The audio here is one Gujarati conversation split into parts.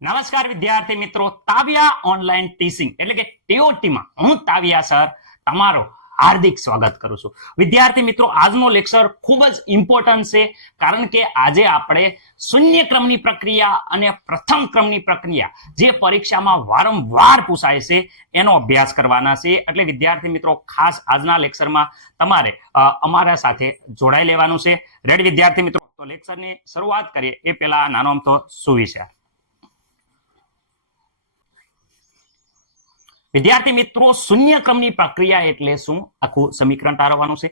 નમસ્કાર વિદ્યાર્થી મિત્રો, તાવિયા ઓનલાઈન ટીચિંગ એટલે કે ટીઓટીમાં હું તાવિયા સર તમારો હાર્દિક સ્વાગત કરું છું. વિદ્યાર્થી મિત્રો, આજનો લેક્ચર ખૂબ જ ઇમ્પોર્ટન્ટ છે, કારણ કે આજે આપણે શૂન્ય ક્રમની પ્રક્રિયા અને પ્રથમ ક્રમની પ્રક્રિયા જે પરીક્ષામાં વારંવાર પૂછાય છે એનો અભ્યાસ કરવાના છે. એટલે વિદ્યાર્થી મિત્રો, ખાસ આજના લેક્ચરમાં તમારે અમારા સાથે જોડાઈ લેવાનું છે. રેડી વિદ્યાર્થી મિત્રો? તો લેક્ચરની શરૂઆત કરીએ એ પહેલા નાનો અમથો સુવિચાર. વિદ્યાર્થી મિત્રો, શૂન્ય ક્રમની પ્રક્રિયા એટલે શું? આખું સમીકરણ તારવવાનું છે.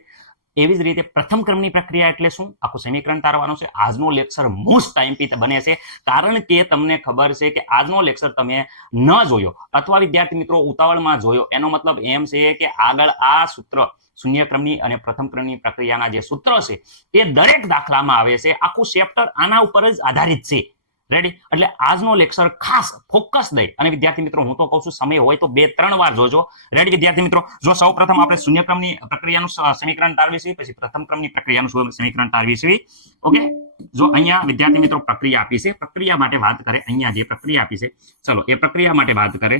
એવી જ રીતે પ્રથમ ક્રમની પ્રક્રિયા એટલે શું? આખું સમીકરણ તારવવાનું છે. આજનો લેક્ચર મોસ્ટ ટાઈમથી બને છે, કારણ કે તમને ખબર છે કે આજનો લેક્ચર તમે ન જોયો અથવા વિદ્યાર્થી મિત્રો ઉતાવળમાં જોયો, એનો મતલબ એમ છે કે આગળ આ સૂત્ર શૂન્ય ક્રમની અને પ્રથમ ક્રમની પ્રક્રિયાના જે સૂત્ર છે એ દરેક દાખલામાં આવે છે. આખું ચેપ્ટર આના ઉપર જ આધારિત છે. રેડી? એટલે આજનો લેક્ચર ખાસ ફોકસ દઈ અને વિદ્યાર્થી મિત્રો, હું તો કહું છું સમય હોય તો 2-3 વાર જોજો. રેડી વિદ્યાર્થી મિત્રો? જો સૌ પ્રથમ આપણે શૂન્ય ક્રમની પ્રક્રિયાનું સમીકરણ તારવીશું, પછી પ્રથમ ક્રમની પ્રક્રિયાનું સમીકરણ તારવીશું. ઓકે, જો અહીંયા વિદ્યાર્થી મિત્રો પ્રક્રિયા આપી છે, પ્રક્રિયા માટે વાત કરે, અહીંયા જે પ્રક્રિયા આપી છે, ચલો એ પ્રક્રિયા માટે વાત કરે.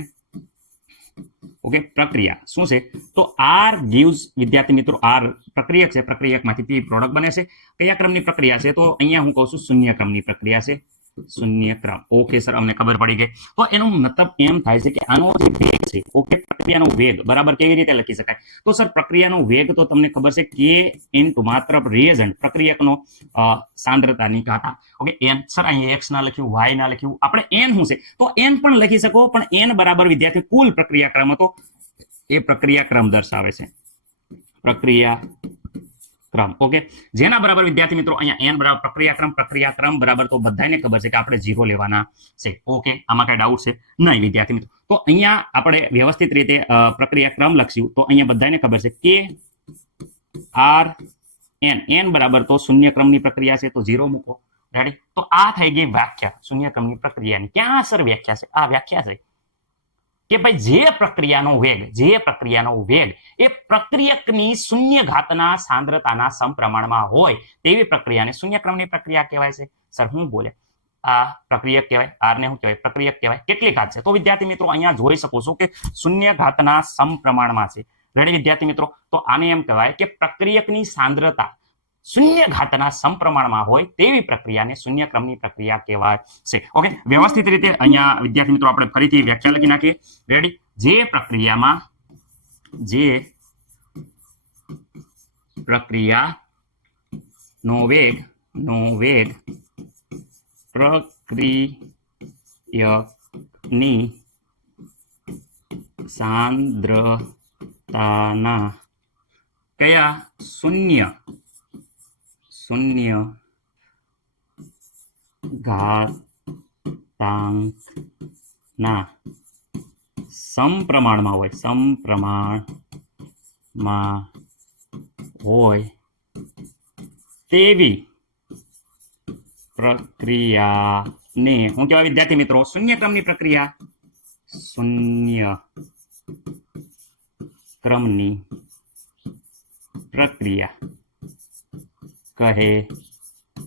ઓકે, પ્રક્રિયા શું છે? તો R gives વિદ્યાર્થી મિત્રો, R પ્રક્રિયક છે, પ્રક્રિયકમાંથી P પ્રોડક્ટ બને છે. કયા ક્રમની પ્રક્રિયા છે? તો અહીંયા હું કહું છું શૂન્ય ક્રમની પ્રક્રિયા છે. શૂન્ય ક્રમ. ઓકે સર, અમને ખબર પડી ગઈ. તો એનો મતલબ એમ થાય છે કે આનો જે વેગ છે, ઓકે, પ્રક્રિયાનો વેગ બરાબર કેવી રીતે લખી શકાય? તો સર પ્રક્રિયાનો વેગ તો તમને ખબર છે કે ઇન્ટુ માત્ર રિએજન્ટ પ્રક્રિયકનો સાંદ્રતાની ઘાતા. ઓકે, n સર અહીંયા x ના લખ્યું, y ના લખ્યું, આપણે n શું છે તો n પણ લખી શકો, પણ n બરાબર વિદ્યાર્થી કુલ પ્રક્રિયા ક્રમ હતો એ પ્રક્રિયા ક્રમ દર્શાવે છે. પ્રક્રિયા ક્રમ. ઓકે, જેના બરાબર વિદ્યાર્થી મિત્રો અહીંયા n બરાબર પ્રક્રિયા ક્રમ બરાબર તો બધાને ખબર છે કે આપણે 0 લેવાના છે. ઓકે, આમાં કઈ ડાઉટ છે નહીં વિદ્યાર્થી મિત્રો? તો અહીંયા આપણે વ્યવસ્થિત રીતે પ્રક્રિયા ક્રમ લખશું તો અહીંયા બધાને ખબર છે કે r n બરાબર તો શૂન્ય ક્રમની પ્રક્રિયા છે તો 0 મૂકો. રેડી? તો આ થઈ ગઈ વ્યાખ્યા શૂન્ય ક્રમની પ્રક્રિયાની. ક્યાં સર વ્યાખ્યા છે? આ વ્યાખ્યા છે કે ભાઈ જે પ્રક્રિયાનો વેગ એ પ્રક્રિયકની શૂન્ય ઘાતના સાંદ્રતાના સમપ્રમાણમાં હોય તેવી પ્રક્રિયાને શૂન્ય ક્રમની પ્રક્રિયા કહેવાય છે. સર હું બોલે આ પ્રક્રિયક કહેવાય, આર ને શું કહેવાય? પ્રક્રિયક કહેવાય. કેટલી ઘાત છે? તો વિદ્યાર્થી મિત્રો અહીંયા જોઈ શકો છો કે શૂન્ય ઘાતના સમપ્રમાણમાં છે. રેડી વિદ્યાર્થી મિત્રો? તો આને એમ કહેવાય કે પ્રક્રિયકની સાંદ્રતા શૂન્ય ઘાતના સમપ્રમાણમાં હોય તેવી પ્રક્રિયાને શૂન્ય ક્રમની પ્રક્રિયા કહેવાય છે. ઓકે, વ્યવસ્થિત રીતે અહીંયા વિદ્યાર્થી મિત્રો આપણે ફરીથી વ્યાખ્યા લખી નાખીએ. રેડી? જે પ્રક્રિયાનો વેગ પ્રક્રિયકની સાંદ્રતાના કયા શૂન્ય ઘાતાંકના સમપ્રમાણમાં હોય તેવી પ્રક્રિયાને શું કહેવાય વિદ્યાર્થી મિત્રો? શૂન્ય ક્રમની પ્રક્રિયા. શૂન્ય ક્રમની પ્રક્રિયા કહે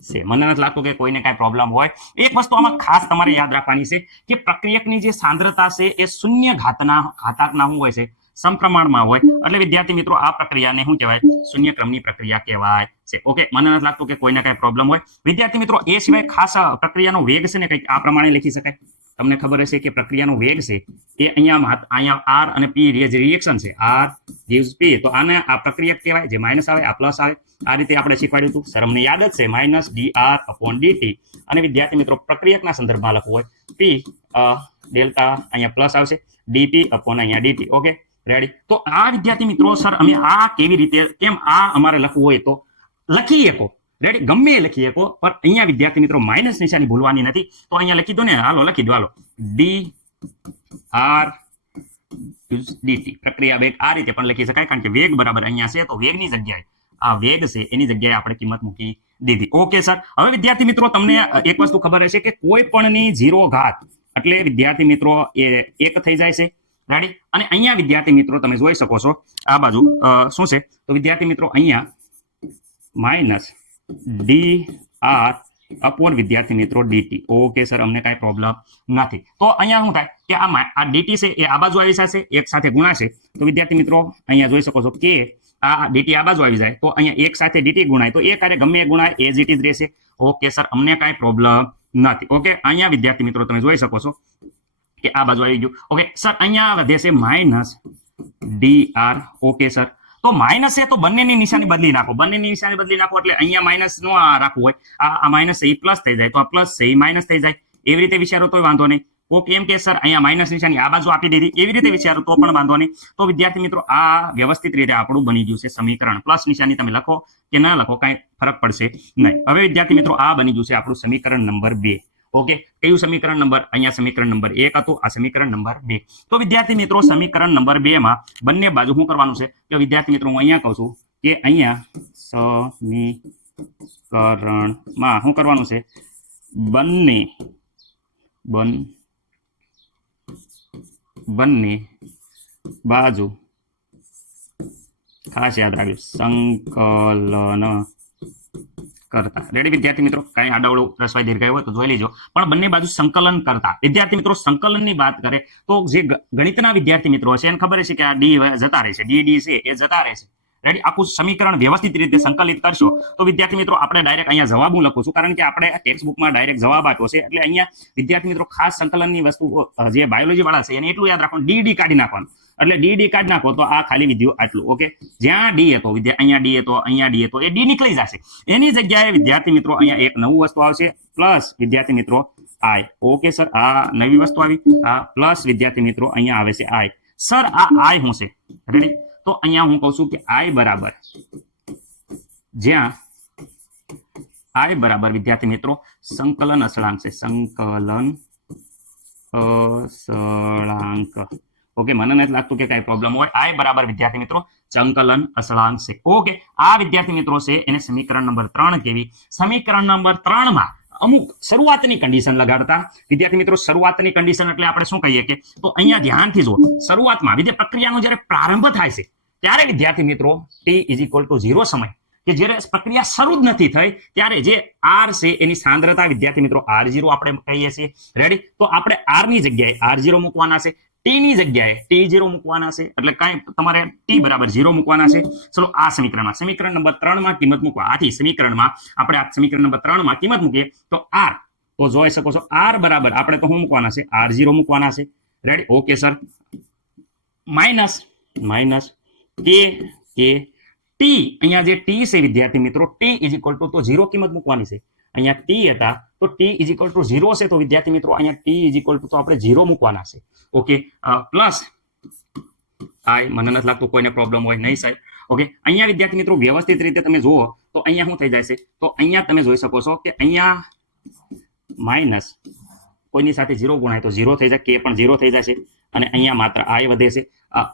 છે. મને નથી લાગતું કે કોઈને કાંઈ પ્રોબ્લેમ હોય. એક વસ્તુ આમાં ખાસ તમારે યાદ રાખવાની છે કે પ્રક્રિયકની જે સાંદ્રતા છે એ શૂન્ય ઘાતાંકના શું હોય છે? સમપ્રમાણમાં હોય. એટલે વિદ્યાર્થી મિત્રો આ પ્રક્રિયાને શું કહેવાય? શૂન્ય ક્રમની પ્રક્રિયા કહેવાય છે. ઓકે, મને નથી લાગતું કે કોઈને કાંઈ પ્રોબ્લેમ હોય. વિદ્યાર્થી મિત્રો, એ સિવાય ખાસ પ્રક્રિયાનો વેગ છે ને કંઈક આ પ્રમાણે લખી શકાય. તમને ખબર હશે કે પ્રક્રિયાનો વેગ છે એ અહીંયા R અને P રિએક્શન છે. R gives P, તો આને આ પ્રક્રિયક કહેવાય. જે માઇનસ આવે આ પ્લસ આવે. આ રીતે આપણે શીખવાડ્યું હતું સર, અમને યાદ જ છે. -dr/dt. અને વિદ્યાર્થી મિત્રો પ્રક્રિયકના સંદર્ભમાં લખવું હોય P ડેલ્ટા અહીંયા પ્લસ આવશે, dP અહીંયા dt. Okay, ready? તો આ વિદ્યાર્થી મિત્રો સર અમે આ કેવી રીતે, કેમ આ અમારે લખવું હોય તો લખી શકો. રેડી? ગમે એ લખી શકો, પણ અહીંયા વિદ્યાર્થી મિત્રો માઇનસ નિશાની ભૂલવાની નથી. તો અહીંયા લખી દો ને, હાલો લખી દો, હાલો dr dt. પ્રક્રિયા વેગ આ રીતે પણ લખી શકાય, કારણ કે વેગ બરાબર અહીંયા છે તો વેગની જગ્યાએ આ વેગ છે એની જગ્યાએ આપણે કિંમત મૂકી દીધી. ઓકે સર, હવે વિદ્યાર્થી મિત્રો તમને એક વસ્તુ ખબર હશે કે કોઈ પણની 0 ઘાત એટલે વિદ્યાર્થી મિત્રો એ 1 થઈ જાય છે. રેડી? અને અહીંયા વિદ્યાર્થી મિત્રો તમે જોઈ શકો છો આ બાજુ શું છે? તો વિદ્યાર્થી મિત્રો અહીંયા -dr અપોન વિદ્યાર્થી મિત્રો dt. ઓકે સર, અમને કાંઈ પ્રોબ્લેમ નથી. તો અહીંયા શું થાય કે આ dt છે એ આ બાજુ આવી જશે, એક સાથે ગુણાશે. તો વિદ્યાર્થી મિત્રો અહીંયા જોઈ શકો છો કે આ dt આ બાજુ આવી જાય તો અહીંયા એક સાથે dt ગુણાય તો એક આરે ગમે એ ગુણાય એઝ ઇટ ઇઝ રહેશે. ઓકે સર, અમને કાંઈ પ્રોબ્લેમ નથી. ઓકે, અહીંયા વિદ્યાર્થી મિત્રો તમે જોઈ શકો છો કે આ બાજુ આવી ગયું. ઓકે સર, અહીંયા વધે છે માઇનસ dr. ઓકે સર, તો માઇનસ છે તો બંનેની નિશાની બદલી નાખો, બંનેની નિશાની બદલી નાખો એટલે અહીંયા માઇનસ નો રાખવું હોય, આ માઇનસ છે એ પ્લસ થઈ જાય, તો આ પ્લસ છે એ માઇનસ થઈ જાય. એવી રીતે વિચારો તો વાંધો નહીં. ઓકે, એમ કે સર અહીંયા માઇનસ નિશાની આ બાજુ આપી દીધી, એવી રીતે વિચારો તો પણ વાંધો નહીં. તો વિદ્યાર્થી મિત્રો આ વ્યવસ્થિત રીતે આપણું બની ગયું છે સમીકરણ. પ્લસ નિશાની તમે લખો કે ના લખો કાંઈ ફરક પડશે નહીં. હવે વિદ્યાર્થી મિત્રો આ બની ગયું છે આપણું સમીકરણ નંબર 2. ઓકે, કયું સમીકરણ નંબર? અહીંયા સમીકરણ નંબર 1 હતું, આ સમીકરણ નંબર 2. તો વિદ્યાર્થી મિત્રો સમીકરણ નંબર 2 માં બંને બાજુ શું કરવાનું છે કે વિદ્યાર્થી મિત્રો હું અહીંયા કહું છું કે અહીંયા સમીકરણમાં શું કરવાનું છે, બંને બાજુ ખાસ યાદ રાખજો સંકલન કરતા. રેડી વિદ્યાર્થી મિત્રો, કાંઈ આડાવડું રસવાઈ દીર્ઘાય હોય તો જોઈ લેજો, પણ બંને બાજુ સંકલન કરતા. વિદ્યાર્થી મિત્રો સંકલનની વાત કરે તો જે ગણિતના વિદ્યાર્થી મિત્રો હશે એને ખબર છે કે આ ડી જતા રહેશે, ડી છે એ જતા રહેશે. રેડી, આખું સમીકરણ વ્યવસ્થિત રીતે સંકલિત કરશો તો વિદ્યાર્થી મિત્રો આપણે ડાયરેક્ટ અહીંયા જવાબ હું લખું છું, કારણ કે આપણે ટેક્સ્ટ બુકમાં ડાયરેક્ટ જવાબ આપ્યો છે. એટલે અહીંયા વિદ્યાર્થી મિત્રો ખાસ સંકલનની વસ્તુ જે બાયોલોજી વાળા છે એને એટલું યાદ રાખવાનું, ડી કાઢી નાખવાનું. એટલે ડી કાઢી નાખો તો આ ખાલી વિધ્યો આટલું. ઓકે, જ્યાં ડી હતો અહીંયા ડી હતો, અહીંયા ડી હતો, એ ડી નીકળી જશે. એની જગ્યાએ વિદ્યાર્થી મિત્રો અહીંયા એક નવું વસ્તુ આવશે, પ્લસ વિદ્યાર્થી મિત્રો આઈ. ઓકે સર, આ નવી વસ્તુ આવી, આ પ્લસ વિદ્યાર્થી મિત્રો અહીંયા આવે છે આઈ. સર આ આઈ શું છે? રેડી, તો અહીંયા હું કહું છું કે આઈ બરાબર, જ્યાં આઈ બરાબર વિદ્યાર્થી મિત્રો સંકલન અચળાંક છે, સંકલન અચળાંક. ઓકે, મને નથી લાગતું કે કઈ પ્રોબ્લેમ હોય. આઈ બરાબર વિદ્યાર્થી મિત્રો સંકલન અચળાંક છે. ઓકે, આ વિદ્યાર્થી મિત્રો છે એને સમીકરણ નંબર 3 કેવી? સમીકરણ નંબર 3 માં અમુક શરૂઆતની કન્ડિશન લગાડતા. વિદ્યાર્થી મિત્રો શરૂઆતની કન્ડિશન એટલે આપણે શું કહીએ કે તો અહીંયા ધ્યાનથી જુઓ, શરૂઆતમાં પ્રક્રિયાનો જ્યારે પ્રારંભ થાય છે ત્યારે વિદ્યાર્થી મિત્રો t = 0 સમય કે જ્યારે પ્રક્રિયા શરૂ જ નથી થઈ ત્યારે જે r છે એની સાંદ્રતા વિદ્યાર્થી મિત્રો r0 આપણે કહીએ છીએ. રેડી, તો આપણે r ની જગ્યાએ r0 મૂકવાના છે, t ની જગ્યાએ t0 મૂકવાના છે, એટલે કાંઈ તમારે t બરાબર 0 મૂકવાના છે. ચલો આ સમીકરણમાં સમીકરણ નંબર 3 માં કિંમત મૂકવા. આથી સમીકરણમાં આપણે આ સમીકરણ નંબર 3 માં કિંમત મૂકીએ તો r, તો જોઈ શકો છો r બરાબર આપણે તો શું મૂકવાના છે, r0 મૂકવાના છે. Ready, okay sir, minus k t, અહીંયા જે t છે વિદ્યાર્થી મિત્રો t = તો 0 કિંમત મૂકવાની છે. અહીંયા t હતા તો t = 0 છે તો વિદ્યાર્થી મિત્રો અહીંયા t = તો આપણે 0 મૂકવાના છે. ઓકે, પ્લસ આઈ, મને નથી લાગતું કોઈને પ્રોબ્લેમ હોય નહીં સાહેબ. ઓકે, અહીંયા વિદ્યાર્થી મિત્રો વ્યવસ્થિત રીતે તમે જુઓ તો અહીંયા શું થઈ જાય છે, તો અહીંયા તમે જોઈ શકો છો કે અહીંયા માઇનસ કોઈની સાથે 0 ગુણાય તો 0 થઈ જાય, k પણ 0 થઈ જાય છે, અને અહીંયા માત્ર i વધે છે.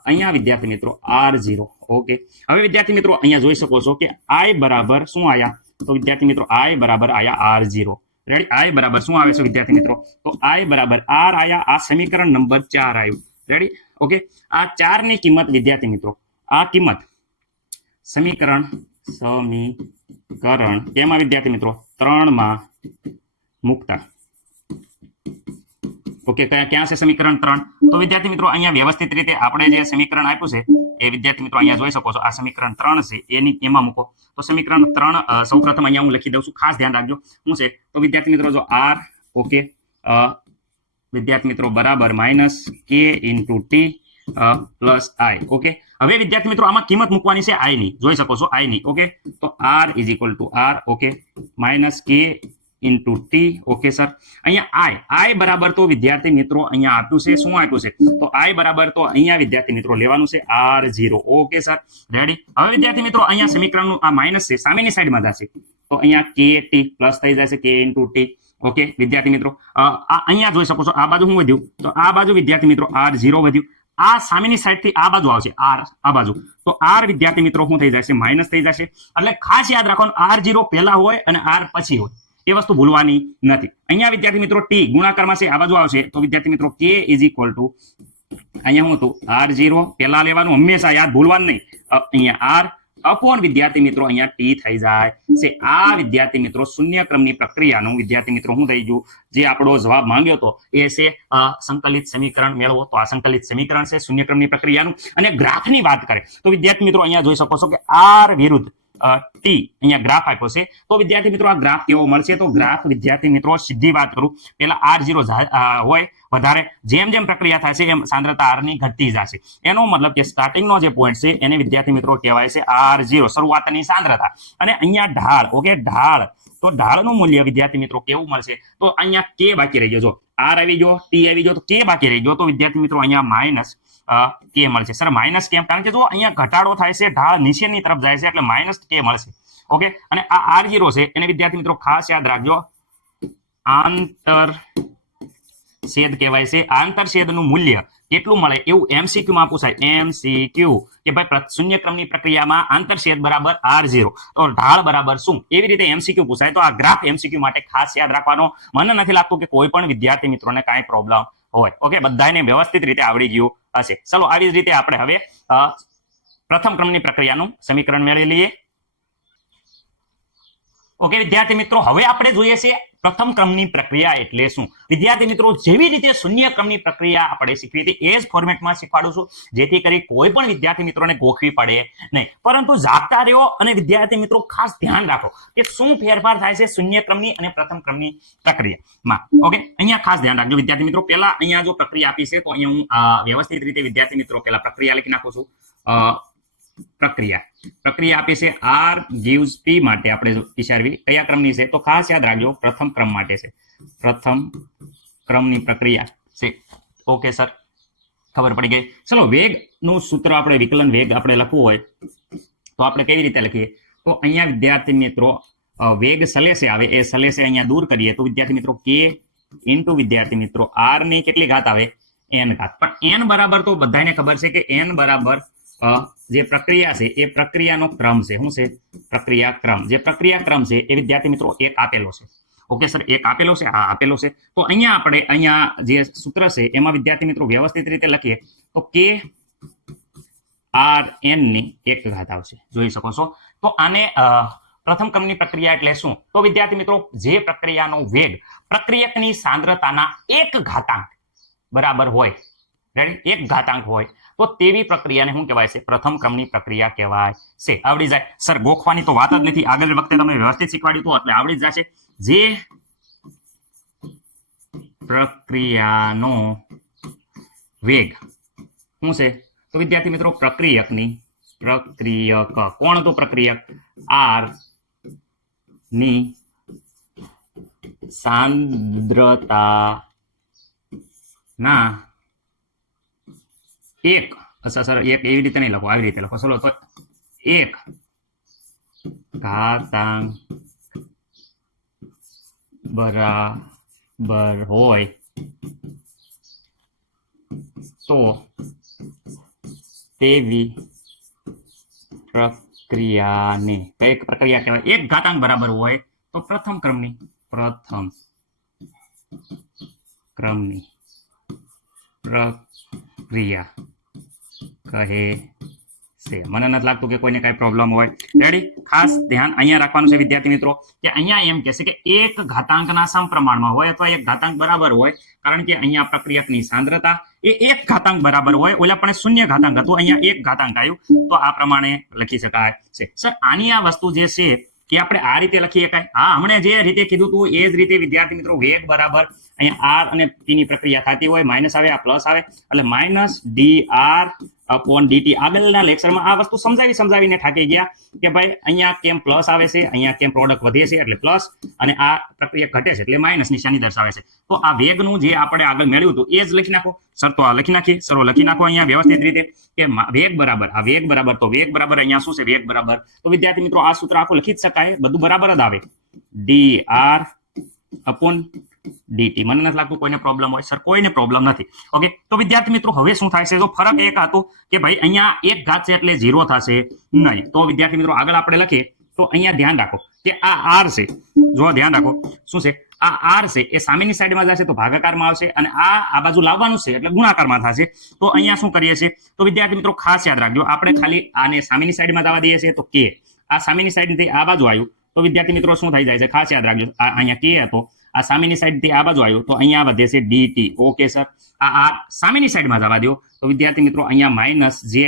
અહીંયા વિદ્યાર્થી મિત્રો r0. ઓકે, હવે વિદ્યાર્થી મિત્રો અહીંયા જોઈ શકો છો કે i બરાબર શું આયા, તો વિદ્યાર્થી મિત્રો i બરાબર આયા r0. રેડી, i બરાબર શું આવે છે વિદ્યાર્થી મિત્રો, તો i બરાબર r આયા, આ સમીકરણ નંબર 4 આવ્યું. રેડી, ઓકે, આ 4 ની કિંમત વિદ્યાર્થી મિત્રો, આ કિંમત સમીકરણ કેમાં વિદ્યાર્થી મિત્રો 3 માં મૂકતા. ઓકે, ક્યાં છે સમીકરણ 3? તો વિદ્યાર્થી મિત્રો અહીંયા વ્યવસ્થિત રીતે આપણે જે સમીકરણ આપ્યું છે એ વિદ્યાર્થી મિત્રો અહીંયા જોઈ શકો છો, આ સમીકરણ 3 છે એમાં મૂકો. તો સમીકરણ 3 સૌપ્રથમ અહીંયા હું લખી દઉં છું, ખાસ ધ્યાન રાખજો શું છે. તો વિદ્યાર્થી મિત્રો જો r, ઓકે, વિદ્યાર્થી મિત્રો બરાબર -k * t plus i. Okay, હવે વિદ્યાર્થી મિત્રો આમાં કિંમત મૂકવાની છે i ની, જોઈ શકો છો i ની. ઓકે, તો r = r, okay, -k * t. Okay sir, અહીંયા i બરાબર તો વિદ્યાર્થી મિત્રો અહીંયા આપ્યું છે, શું આપ્યું છે, તો i બરાબર તો અહીંયા વિદ્યાર્થી મિત્રો લેવાનું છે r0. Okay sir, ready. હવે વિદ્યાર્થી મિત્રો અહીંયા સમીકરણનું આ માઇનસ છે સામેની સાઈડમાં જશે તો અહીંયા kt પ્લસ થઈ જશે, k * t. ઓકે વિદ્યાર્થી મિત્રો અહીંયા જોઈ શકો છો આ બાજુ શું વધ્યું, તો આ બાજુ વિદ્યાર્થી મિત્રો r0 વધ્યું. આ સામેની સાઈડથી આ બાજુ આવશે r, આ બાજુ, તો r વિદ્યાર્થી મિત્રો શું થઈ જશે, માઇનસ થઈ જશે. એટલે ખાસ યાદ રાખવાનું r0 પહેલા હોય અને r પછી હોય, એ વસ્તુ ભૂલવાની નથી. અહીંયા વિદ્યાર્થી મિત્રો t ગુણાકારમાં છે, આ બાજુ આવશે તો વિદ્યાર્થી મિત્રો k = અહીંયા શું હતું, r0 પહેલા લેવાનું, હંમેશા યાદ ભૂલવાનું નહીં. અહીંયા r અપોન વિદ્યાર્થી મિત્રો અહીંયા ટી થઈ જાય છે. આ વિદ્યાર્થી મિત્રો શૂન્ય ક્રમની પ્રક્રિયાનું વિદ્યાર્થી મિત્રો શું થઈ ગયું, જે આપણો જવાબ માંગ્યો હતો એ છે સંકલિત સમીકરણ મેળવો. તો આ સંકલિત સમીકરણ છે શૂન્ય ક્રમની પ્રક્રિયાનું. અને ગ્રાફની વાત કરે તો વિદ્યાર્થી મિત્રો અહીંયા જોઈ શકો છો કે આર વિરુદ્ધ ટી અહીંયા ગ્રાફ આપ્યો છે. તો વિદ્યાર્થી મિત્રો આ ગ્રાફ કેવો મળશે, તો ગ્રાફ વિદ્યાર્થી મિત્રો સીધી વાત કરું, પેલા R0 હોય વધારે, જેમ જેમ પ્રક્રિયા થાય છે એમ સાંદ્રતા R ની ઘટતી જશે. એનો મતલબ કે સ્ટાર્ટિંગનો જે પોઈન્ટ છે એને વિદ્યાર્થી મિત્રો કહેવાય છે R0 શરૂઆતની સાંદ્રતા. અને અહીંયા ઢાળ, ઓકે ઢાળ, તો ઢાળનું મૂલ્ય વિદ્યાર્થી મિત્રો કેવું મળશે, તો અહીંયા કે બાકી રહી ગયો, જો R આવી ગયો, ટી આવી ગયો, તો કે બાકી રહી ગયો, તો વિદ્યાર્થી મિત્રો અહીંયા માઇનસ કે મળશે. સર માઇનસ કેમ, કારણ કે જો અહીંયા ઘટાડો થાય છે, ઢાળ નીચેની તરફ જાય છે એટલે માઇનસ કે મળશે. ઓકે, અને આ R0 છે એને વિદ્યાર્થી મિત્રો ખાસ યાદ રાખજો, આંતર છેદ કહેવાય છે. આંતરછેદનું મૂલ્ય કેટલું મળે એવું MCQ માં પૂછાય. MCQ કે ભાઈ શૂન્ય ક્રમની પ્રક્રિયામાં આંતરછેદ બરાબર R0, તો ઢાળ બરાબર શું, એવી રીતે MCQ પૂછાય. તો આ ગ્રાફ MCQ માટે ખાસ યાદ રાખવાનો. મને નથી લાગતું કે કોઈ પણ વિદ્યાર્થી મિત્રોને કાંઈ પ્રોબ્લેમ હોય. ઓકે, બધાને વ્યવસ્થિત રીતે આવડી ગયું હશે. ચલો આવી જ રીતે આપણે હવે પ્રથમ ક્રમની પ્રક્રિયાનું સમીકરણ મેળવી લઈએ. ઓકે વિદ્યાર્થી મિત્રો, હવે આપણે જોઈએ છે પ્રથમ ક્રમની પ્રક્રિયા એટલે શું. વિદ્યાર્થી મિત્રો, જેવી રીતે શૂન્ય ક્રમની પ્રક્રિયા આપણે શીખવી હતી એ જ ફોર્મેટમાં શીખવાડું છું, જેથી કરી કોઈ પણ વિદ્યાર્થી મિત્રોને ગોખવી પડે નહીં. પરંતુ જાગતા રહ્યો અને વિદ્યાર્થી મિત્રો ખાસ ધ્યાન રાખો કે શું ફેરફાર થાય છે શૂન્ય ક્રમની અને પ્રથમ ક્રમની પ્રક્રિયામાં. ઓકે, અહીંયા ખાસ ધ્યાન રાખજો વિદ્યાર્થી મિત્રો. પહેલા અહીંયા જો પ્રક્રિયા આપી છે તો અહીંયા હું વ્યવસ્થિત રીતે વિદ્યાર્થી મિત્રો પહેલા પ્રક્રિયા લખી નાખું છું. પ્રક્રિયા આપી છે R gives P માટે આપણે વિચારવી કયા ક્રમની છે, તો ખાસ યાદ રાખજો પ્રથમ ક્રમ માટે છે. પ્રથમ ક્રમની પ્રક્રિયા છે. ઓકે સર, ખબર પડી ગઈ. ચલો વેગનું સૂત્ર આપણે વિકલન વેગ આપણે લખવું હોય તો આપણે કેવી રીતે લખીએ, તો અહીંયા વિદ્યાર્થી મિત્રો વેગ સલેશે આવે એ સલેશે અહીંયા દૂર કરીએ તો વિદ્યાર્થી મિત્રો k ઇન્ટુ વિદ્યાર્થી મિત્રો R ની કેટલી ઘાત આવે, n ઘાત. પણ n બરાબર તો બધાને ખબર છે કે n બરાબર જે પ્રક્રિયા છે એ પ્રક્રિયાનો ક્રમ છે. શું છે? પ્રક્રિયા ક્રમ. જે પ્રક્રિયા ક્રમ છે એ વિદ્યાર્થી મિત્રો એક આપેલો છે. ઓકે સર, એક આપેલો છે, હા આપેલો છે. તો અહીંયા આપણે અહીંયા જે સૂત્ર છે એમાં વિદ્યાર્થી મિત્રો વ્યવસ્થિત રીતે લખીએ તો k R n ની એક ઘાત આવશે, જોઈ શકો છો. તો આને પ્રથમ ક્રમની પ્રક્રિયા એટલે શું, તો વિદ્યાર્થી મિત્રો જે પ્રક્રિયાનો વેગ પ્રક્રિયકની સાંદ્રતાના એક ઘાતાંક બરાબર હોય, રેડી, એક ઘાતાંક હોય તો તેવી પ્રક્રિયાને શું કહેવાય છે, પ્રથમ ક્રમની પ્રક્રિયા કહેવાય છે. આવડી જાય સર, ગોખવાની તો વાત જ નથી, આગળ વખતે તમે વ્યવસ્થિત શીખવાડ્યું તો એટલે આવડી જ જશે. જે પ્રક્રિયાનો વેગ શું છે, તો વિદ્યાર્થી મિત્રો પ્રક્રિયક, કોણ તો પ્રક્રિયક, R ની સાંદ્રતા ના એક, અચ્છા સર એક એવી રીતે નહીં લખો, આવી રીતે લખો. ચલો તો એક ઘાતાંક બરાબર હોય તો તેવી પ્રક્રિયાને કઈ પ્રક્રિયા કહેવાય, એક ઘાતાંક બરાબર હોય તો પ્રથમ ક્રમની પ્રક્રિયા કહે છે. મને નથી લાગતું કે કોઈને કઈ પ્રોબ્લેમ હોય. રેડી, ખાસ ધ્યાન અહીંયા રાખવાનું છે વિદ્યાર્થી મિત્રો કે અહીંયા એમ કહેશે કે એક ઘાતાંકના સમપ્રમાણમાં હોય અથવા એક ઘાતાંક બરાબર હોય, કારણ કે અહીંયા પ્રક્રિયકની સાંદ્રતા એ એક ઘાતાંક બરાબર હોય. ઓલા પણ શૂન્ય ઘાતાંક હતું, અહીંયા એક ઘાતાંક આવ્યું, તો આ પ્રમાણે લખી શકાય છે. સર આની આ વસ્તુ જે છે કે આપણે આ રીતે લખી શકાય, હા હમણાં જે રીતે કીધું હતું એ જ રીતે વિદ્યાર્થી મિત્રો વેગ બરાબર અહીંયા R અને P ની પ્રક્રિયા થતી હોય, માઇનસ આવે, આ પ્લસ આવે, એટલે માઇનસ dr upon dt. આગળના લેક્ચરમાં આ વસ્તુ સમજાવીને થાકી ગયા કે ભાઈ અહીંયા કેમ પ્લસ આવે છે, અહીંયા કેમ પ્રોડક્ટ વધે છે એટલે પ્લસ, અને આ પ્રક્રિયા ઘટે છે એટલે માઇનસ નિશાની દર્શાવે છે. તો આ વેગનું જે આપણે આગળ મેળવ્યું હતું એ જ લખી નાખો સર. તો આ લખી નાખીએ, સરો લખી નાખો અહીંયા વ્યવસ્થિત રીતે કે વેગ બરાબર, આ વેગ બરાબર, તો વેગ બરાબર અહીંયા શું છે, વેગ બરાબર, તો વિદ્યાર્થી મિત્રો આ સૂત્ર આખું લખી જ શકાય, બધું બરાબર જ આવે, dr upon dt. મને નથી લાગતું કોઈને પ્રોબ્લેમ હોય સર, કોઈને પ્રોબ્લેમ નથી. ઓકે, તો વિદ્યાર્થી મિત્રો હવે શું થાય છે, તો ફરક એક હતો કે ભાઈ અહીંયા એક ઘાત છે એટલે 0 થશે નહીં. તો વિદ્યાર્થી મિત્રો આગળ આપણે લખીએ તો અહીંયા ધ્યાન રાખો કે આ R છે, જો ધ્યાન રાખો શું છે, આ આર છે એ સામેની સાઈડમાં જશે તો ભાગાકારમાં આવશે અને આ બાજુ લાવવાનું છે એટલે ગુણાકારમાં થશે. તો અહીંયા શું કરીએ છીએ તો વિદ્યાર્થી મિત્રો ખાસ યાદ રાખજો, આપણે ખાલી આને સામેની સાઈડમાં જવા દઈએ છીએ તો કે આ સામેની સાઈડથી આ બાજુ આવ્યું તો વિદ્યાર્થી મિત્રો શું થઈ જાય છે ખાસ યાદ રાખજો, આ અહીંયા કે હતો આ સામેની સાઈડથી આ બાજુ આવ્યું તો અહીંયા વધે છે dt. ઓકે સર, આ સામેની સાઈડમાં જવા દો તો વિદ્યાર્થી મિત્રો અહીંયા માઇનસ જે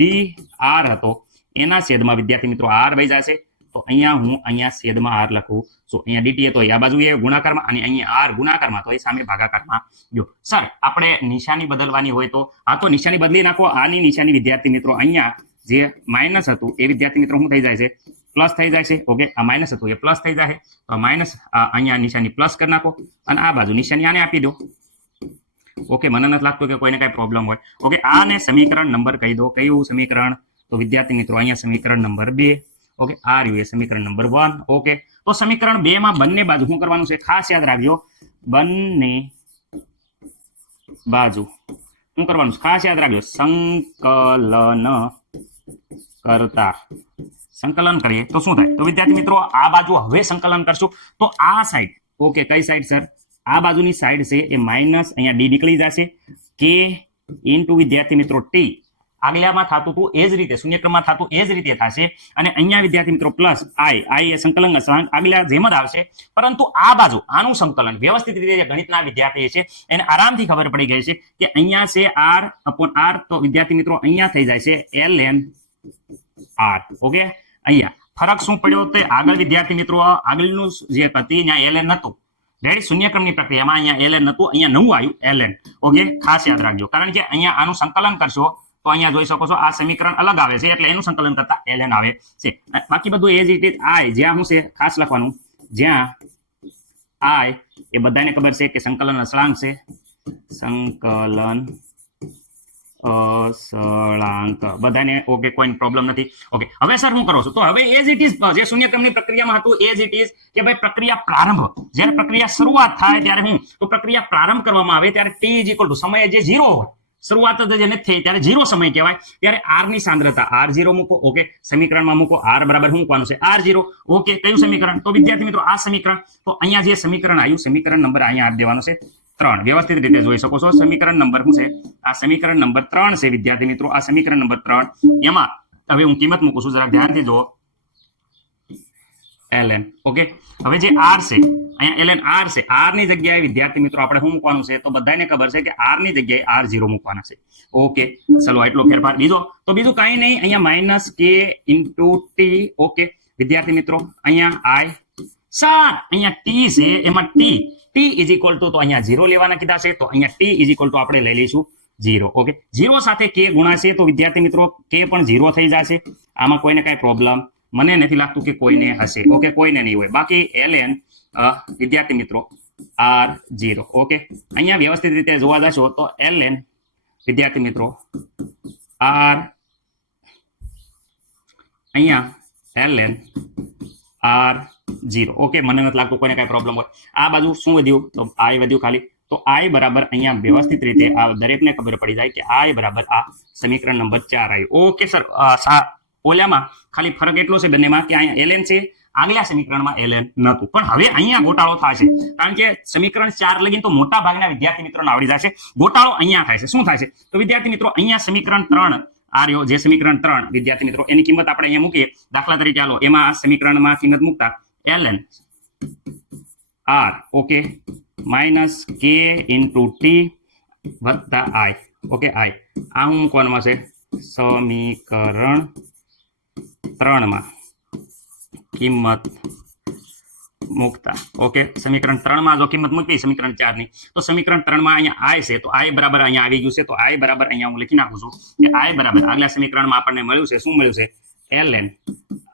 dr હતો એના છેદમાં વિદ્યાર્થી મિત્રો r વહી જશે. તો અહીંયા હું અહીંયા છેદમાં r લખું. સો અહીંયા dt હતો એ આ બાજુ એ ગુણાકારમાં અને અહીંયા r ગુણાકારમાં તો એ સામે ભાગાકારમાં. જો સર આપણે નિશાની બદલવાની હોય તો આ તો નિશાની બદલી નાખો. આની નિશાની વિદ્યાર્થી મિત્રો અહીંયા જે માઇનસ હતું એ વિદ્યાર્થી મિત્રો શું થઈ જાય છે પ્લસ થઈ જાય છે. ઓકે, આ માઇનસ હતું એ પ્લસ થઈ જાય તો માઇનસ અહીંયા નિશાની પ્લસ કરી નાખો અને આ બાજુ નિશાની આને આપી દો. ઓકે, મને નથી લાગતું કે કોઈને કઈ પ્રોબ્લેમ હોય. ઓકે, આને સમીકરણ નંબર કહી દો. કયું સમીકરણ તો વિદ્યાર્થી મિત્રો અહીંયા સમીકરણ નંબર 2. ઓકે, આ રહ્યું એ સમીકરણ નંબર 1. ઓકે, તો સમીકરણ 2 માં બંને બાજુ શું કરવાનું છે ખાસ યાદ રાખજો, બંને બાજુ શું કરવાનું છે ખાસ યાદ રાખજો, સંકલન કરતા સંકલન કરીએ તો શું થાય તો વિદ્યાર્થી મિત્રો આ બાજુ હવે સંકલન કરશું તો આ સાઈડ. ઓકે, કઈ સાઈડ સર આ બાજુની સાઈડ છે એ માઇનસ અહીંયા ડી નીકળી જશે કે ઇન્ટુ વિદ્યાર્થી મિત્રો ટી. આગલામાં થતું હતું એ જ રીતે શૂન્યક્રમમાં થતું એ જ રીતે થશે અને અહીંયા વિદ્યાર્થી મિત્રો પ્લસ આઈ એ સંકલન અસલાંક આગલા જેમ જ આવશે, પરંતુ આ બાજુ આનું સંકલન વ્યવસ્થિત રીતે ગણિતના વિદ્યાર્થી છે એને આરામથી ખબર પડી ગઈ છે કે અહીંયા છે r અપોન r તો વિદ્યાર્થી મિત્રો અહીંયા થઈ જાય છે ln r. ઓકે, અહીંયા ફરક શું પડ્યો તે આગળ વિદ્યાર્થી મિત્રો આગળનું જે હતી અહીંયા ln નતું રેડી શૂન્યક્રમની પ્રક્રિયામાં અહીંયા ln નતું, અહીંયા નવું આવ્યું ln. ઓકે, ખાસ યાદ રાખજો કારણ કે અહીંયા આનું સંકલન કરશો તો અહીંયા જોઈ શકો છો આ સમીકરણ અલગ આવે છે એટલે એનું સંકલન કરતા ln આવે છે. બાકી બધું એ જ રીતે i જ્યાં શું છે ખાસ લખવાનું, જ્યાં i એ બધાને ખબર છે કે સંકલન અસળાંક છે, સંકલન અસળાંક બધાને. ઓકે, કોઈ પ્રોબ્લેમ નથી. ઓકે, હવે સર શું કરો છો તો હવે એઝ ઇટ ઇઝ જે શૂન્યક્રમની પ્રક્રિયામાં હતું એઝ ઇટ ઇઝ કે ભાઈ પ્રક્રિયા પ્રારંભ, જ્યારે પ્રક્રિયા શરૂઆત થાય ત્યારે હું તો પ્રક્રિયા પ્રારંભ કરવામાં આવે ત્યારે t = સમયે જે 0 હોય શરૂઆત જ જેને થઈ ત્યારે 0 સમય કહેવાય ત્યારે r ની સાંદ્રતા r0 મૂકો. ઓકે, સમીકરણમાં મૂકો r બરાબર શું મૂકવાનું છે r0. ઓકે, કયું સમીકરણ તો વિદ્યાર્થી મિત્રો આ સમીકરણ. તો અહીંયા જે સમીકરણ આવ્યું સમીકરણ નંબર અહીંયા આપી દેવાનો છે 3. વ્યવસ્થિત રીતે જોઈ શકો છો સમીકરણ નંબર શું છે આ સમીકરણ નંબર 3 છે વિદ્યાર્થી મિત્રો. આ સમીકરણ નંબર 3 એમાં હવે હું કિંમત મૂકું છું, જરા ધ્યાનથી જુઓ ln. ઓકે, હવે જે r છે અહીંયા ln r છે, r ની જગ્યાએ વિદ્યાર્થી મિત્રો આપણે શું મૂકવાનું છે તો બધાને ખબર છે કે r ની જગ્યાએ r0 મૂકવાના છે. ઓકે, ચલો એટલો ફેરફાર. બીજું કાંઈ નહીં, અહીંયા minus k into T. Okay વિદ્યાર્થી મિત્રો, અહીંયા i અહીંયા t છે એમાં t = તો અહીંયા 0 લેવાના કીધા છે તો અહીંયા t = આપણે લઈ લઈશું 0. ઓકે, 0 સાથે k ગુણાશે તો વિદ્યાર્થી મિત્રો k પણ 0 થઈ જશે. આમાં કોઈને કઈ પ્રોબ્લેમ મને નથી લાગતું કે કોઈને હશે. ઓકે, કોઈને નહીં હોય. બાકી ln વિદ્યાર્થી મિત્રો r0. ઓકે, અહીંયા વ્યવસ્થિત રીતે જોવા જશો તો ln વિદ્યાર્થી મિત્રો r અહીંયા ln r0. ઓકે, મને નથી લાગતું કોઈને કઈ પ્રોબ્લેમ હોય. આ બાજુ શું વધ્યું તો i વધ્યું ખાલી. તો i બરાબર અહીંયા વ્યવસ્થિત રીતે આ દરેકને ખબર પડી જાય કે i બરાબર આ સમીકરણ નંબર 4 આવ્યું. ઓકે સર, ઓલામાં ખાલી ફરક એટલો છે બંનેમાં કે અહીંયા ln છે, આગલા સમીકરણમાં ln નહોતું. પણ હવે અહીંયા ગોટાળો થશે કારણ કે સમીકરણ 4 લગીન તો મોટા ભાગના વિદ્યાર્થી મિત્રોને આવડી જશે. ગોટાળો અહીંયા થાય છે. શું થાય છે તો વિદ્યાર્થી મિત્રો અહીંયા સમીકરણ 3 આ રહ્યો જે સમીકરણ 3 વિદ્યાર્થી મિત્રો એની કિંમત આપણે અહીંયા મૂકીએ. દાખલા તરીકે ચાલો એમાં આ સમીકરણમાં કિંમત મૂકતા ln r. Okay, minus k into T વત્તા i. ઓકે, i આ હું મૂકવાનું છે સમીકરણ 3 માં કિંમત મૂકતા. ઓકે, સમીકરણ 3 માં જો કિંમત મૂકી સમીકરણ 4 ની તો સમીકરણ 3 માં અહીંયા i છે તો i બરાબર અહીંયા આવી ગયું છે તો i બરાબર અહીંયા હું લખી નાખું છું કે i બરાબર આગલા સમીકરણમાં આપણને મળ્યું છે શું મળ્યું છે ln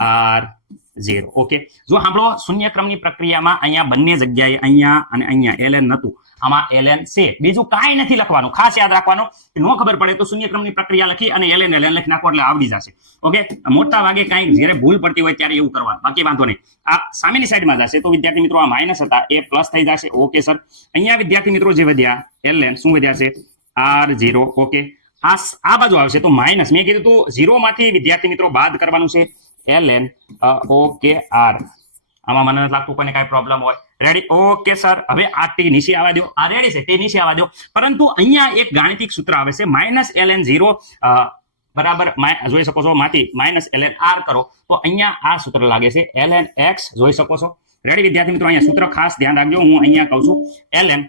r0. ઓકે, જો સાંભળો શૂન્યક્રમની પ્રક્રિયામાં અહીંયા બંને જગ્યાએ અહીંયા અને અહીંયા ln નતું, આમાં ln છે, બીજું કાંઈ નથી લખવાનું. ખાસ યાદ રાખવાનું, ન ખબર પડે તો શૂન્યક્રમની પ્રક્રિયા લખી અને ln લખી નાખો એટલે આવડી જશે. ઓકે, મોટા ભાગે કાંઈ જ્યારે ભૂલ પડતી હોય ત્યારે એવું કરવાનું, બાકી વાંધો નહીં. આ સામેની સાઈડમાં જશે તો વિદ્યાર્થી મિત્રો આ માઇનસ હતા એ પ્લસ થઈ જશે. ઓકે સર, અહીંયા વિદ્યાર્થી મિત્રો જે વધ્યા ln શું વધ્યા છે r0. ઓકે, આ બાજુ આવશે તો માઇનસ. મેં કીધું તો 0 માંથી વિદ્યાર્થી મિત્રો બાદ કરવાનું છે ln. ઓકે, r આમાં મને નથી લાગતું કોઈને કાંઈ પ્રોબ્લેમ હોય રેડી? ઓકે સર, હવે આ ટી નીચે આવવા દો, આ રેડી છે, ટી નીચે આવવા દો. પરંતુ અહીંયા એક ગાણિતિક સૂત્ર આવે છે -ln0 બરાબર જોઈ શકો છો માંથી -ln r કરો તો અહીંયા આ સૂત્ર લાગે છે ln x, જોઈ શકો છો. રેડી વિદ્યાર્થી મિત્રો? અહીંયા સૂત્ર ખાસ ધ્યાન રાખજો, હું અહીંયા કહું છું ln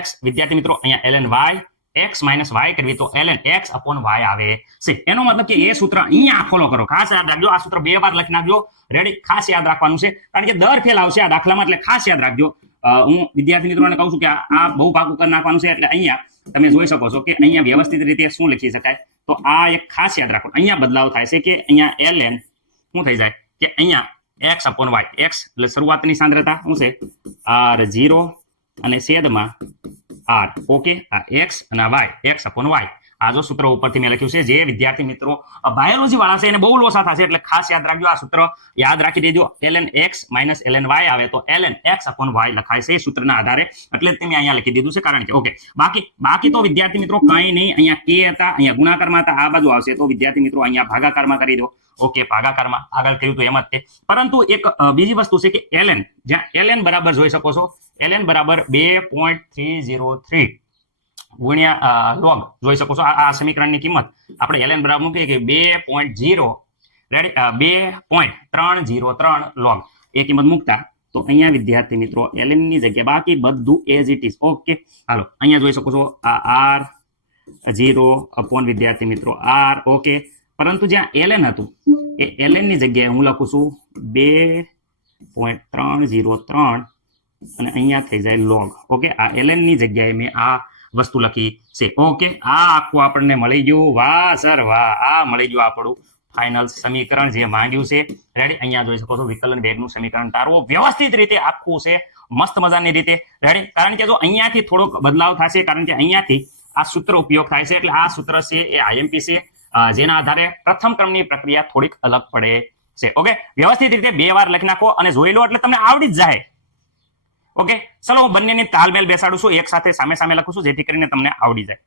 x. વિદ્યાર્થી મિત્રો અહીંયા ln y, x minus y કરવી તો ln x upon y આવે છે. એનો મતલબ કે એ સૂત્ર અહીંયા ફોલો કરો, ખાસ યાદ રાખજો. આ સૂત્ર 2 વાર લખી નાખજો. રેડી? ખાસ યાદ રાખવાનું છે, કારણ કે દર ફેલ આવશે આ દાખલામાં, એટલે ખાસ યાદ રાખજો. હું વિદ્યાર્થી મિત્રોને કહું છું કે આ બહુ પાકું કરી નાખવાનું છે, એટલે અહીંયા તમે જોઈ શકો છો કે અહીંયા વ્યવસ્થિત રીતે શું લખી શકાય. તો આ એક ખાસ યાદ રાખો. અહીંયા બદલાવ થાય છે કે અહીંયા ln શું થઈ જાય કે અહીંયા x upon y, x એટલે શરૂઆતની સાંદ્રતા શું છે r0 અને છેદમાં r. ઓકે, આ x અને y, x upon y. આ જો સૂત્ર ઉપરથી મેં લખ્યું છે, જે વિદ્યાર્થી મિત્રો બાયોલોજી વાળા છે એને બહુ લોસા થશે, એટલે ખાસ યાદ રાખજો. આ સૂત્ર યાદ રાખી દેજો. ln x minus ln y આવે તો ln x upon y લખાય છે સૂત્રના આધારે, એટલે જ મેં અહીંયા લખી દીધું છે, કારણ કે ઓકે. બાકી તો વિદ્યાર્થી મિત્રો કંઈ નહીં. અહીંયા k હતા, અહીંયા ગુણાકારમાં હતા, આ બાજુ આવશે તો વિદ્યાર્થી મિત્રો અહીંયા ભાગાકારમાં કરી દો. ઓકે, ભાગાકારમાં આગળ કર્યું તો એમ જ તે. પરંતુ એક બીજી વસ્તુ છે કે ln, જ્યાં ln બરાબર જોઈ શકો છો, ln બરાબર 2.303 ગુણ્યા log જોઈ શકો છો. આ સમીકરણની કિંમત આપણે ln બરાબર મૂકીએ કે 2.0 રેડી 2.303 log એ કિંમત મૂકતા તો અહીંયા વિદ્યાર્થી મિત્રો ln ની જગ્યાએ બાકી બધું એઝ ઇટ ઇઝ. ઓકે, હાલો અહીંયા જોઈ શકો છો આ r0 અપોન વિદ્યાર્થી મિત્રો r. ઓકે, પરંતુ જ્યાં ln હતું એ ln ની જગ્યાએ હું લખું છું 2.303 અને અહીંયા થઈ જાય log. ઓકે, આ ln ની જગ્યાએ મેં આ વસ્તુ લખી છે. ઓકે, આ આખું આપણને મળી ગયું. વાહ સર વાહ, આ મળી ગયું આપણું ફાઇનલ સમીકરણ જે માંગ્યું છે. રેડી? અહીંયા જોઈ શકો છો વિકલન વેગનું સમીકરણ તારવો વ્યવસ્થિત રીતે આખું છે, મસ્ત મજાની રીતે. રેડી? કારણ કે જો અહીંયાથી થોડોક બદલાવ થશે, કારણ કે અહીંયાથી આ સૂત્ર ઉપયોગ થાય છે, એટલે આ સૂત્ર છે એ IMP છે, જેના આધારે પ્રથમ ક્રમની પ્રક્રિયા થોડીક અલગ પડે છે. ઓકે, વ્યવસ્થિત રીતે 2 વાર લખી નાખો અને જોઈ લો એટલે તમને આવડી જ જાય. ઓકે, ચલો હું બંનેની તાલમેલ બેસાડું છું, એક સાથે સામે સામે લખું છું, જેથી કરીને તમને આવડી જાય.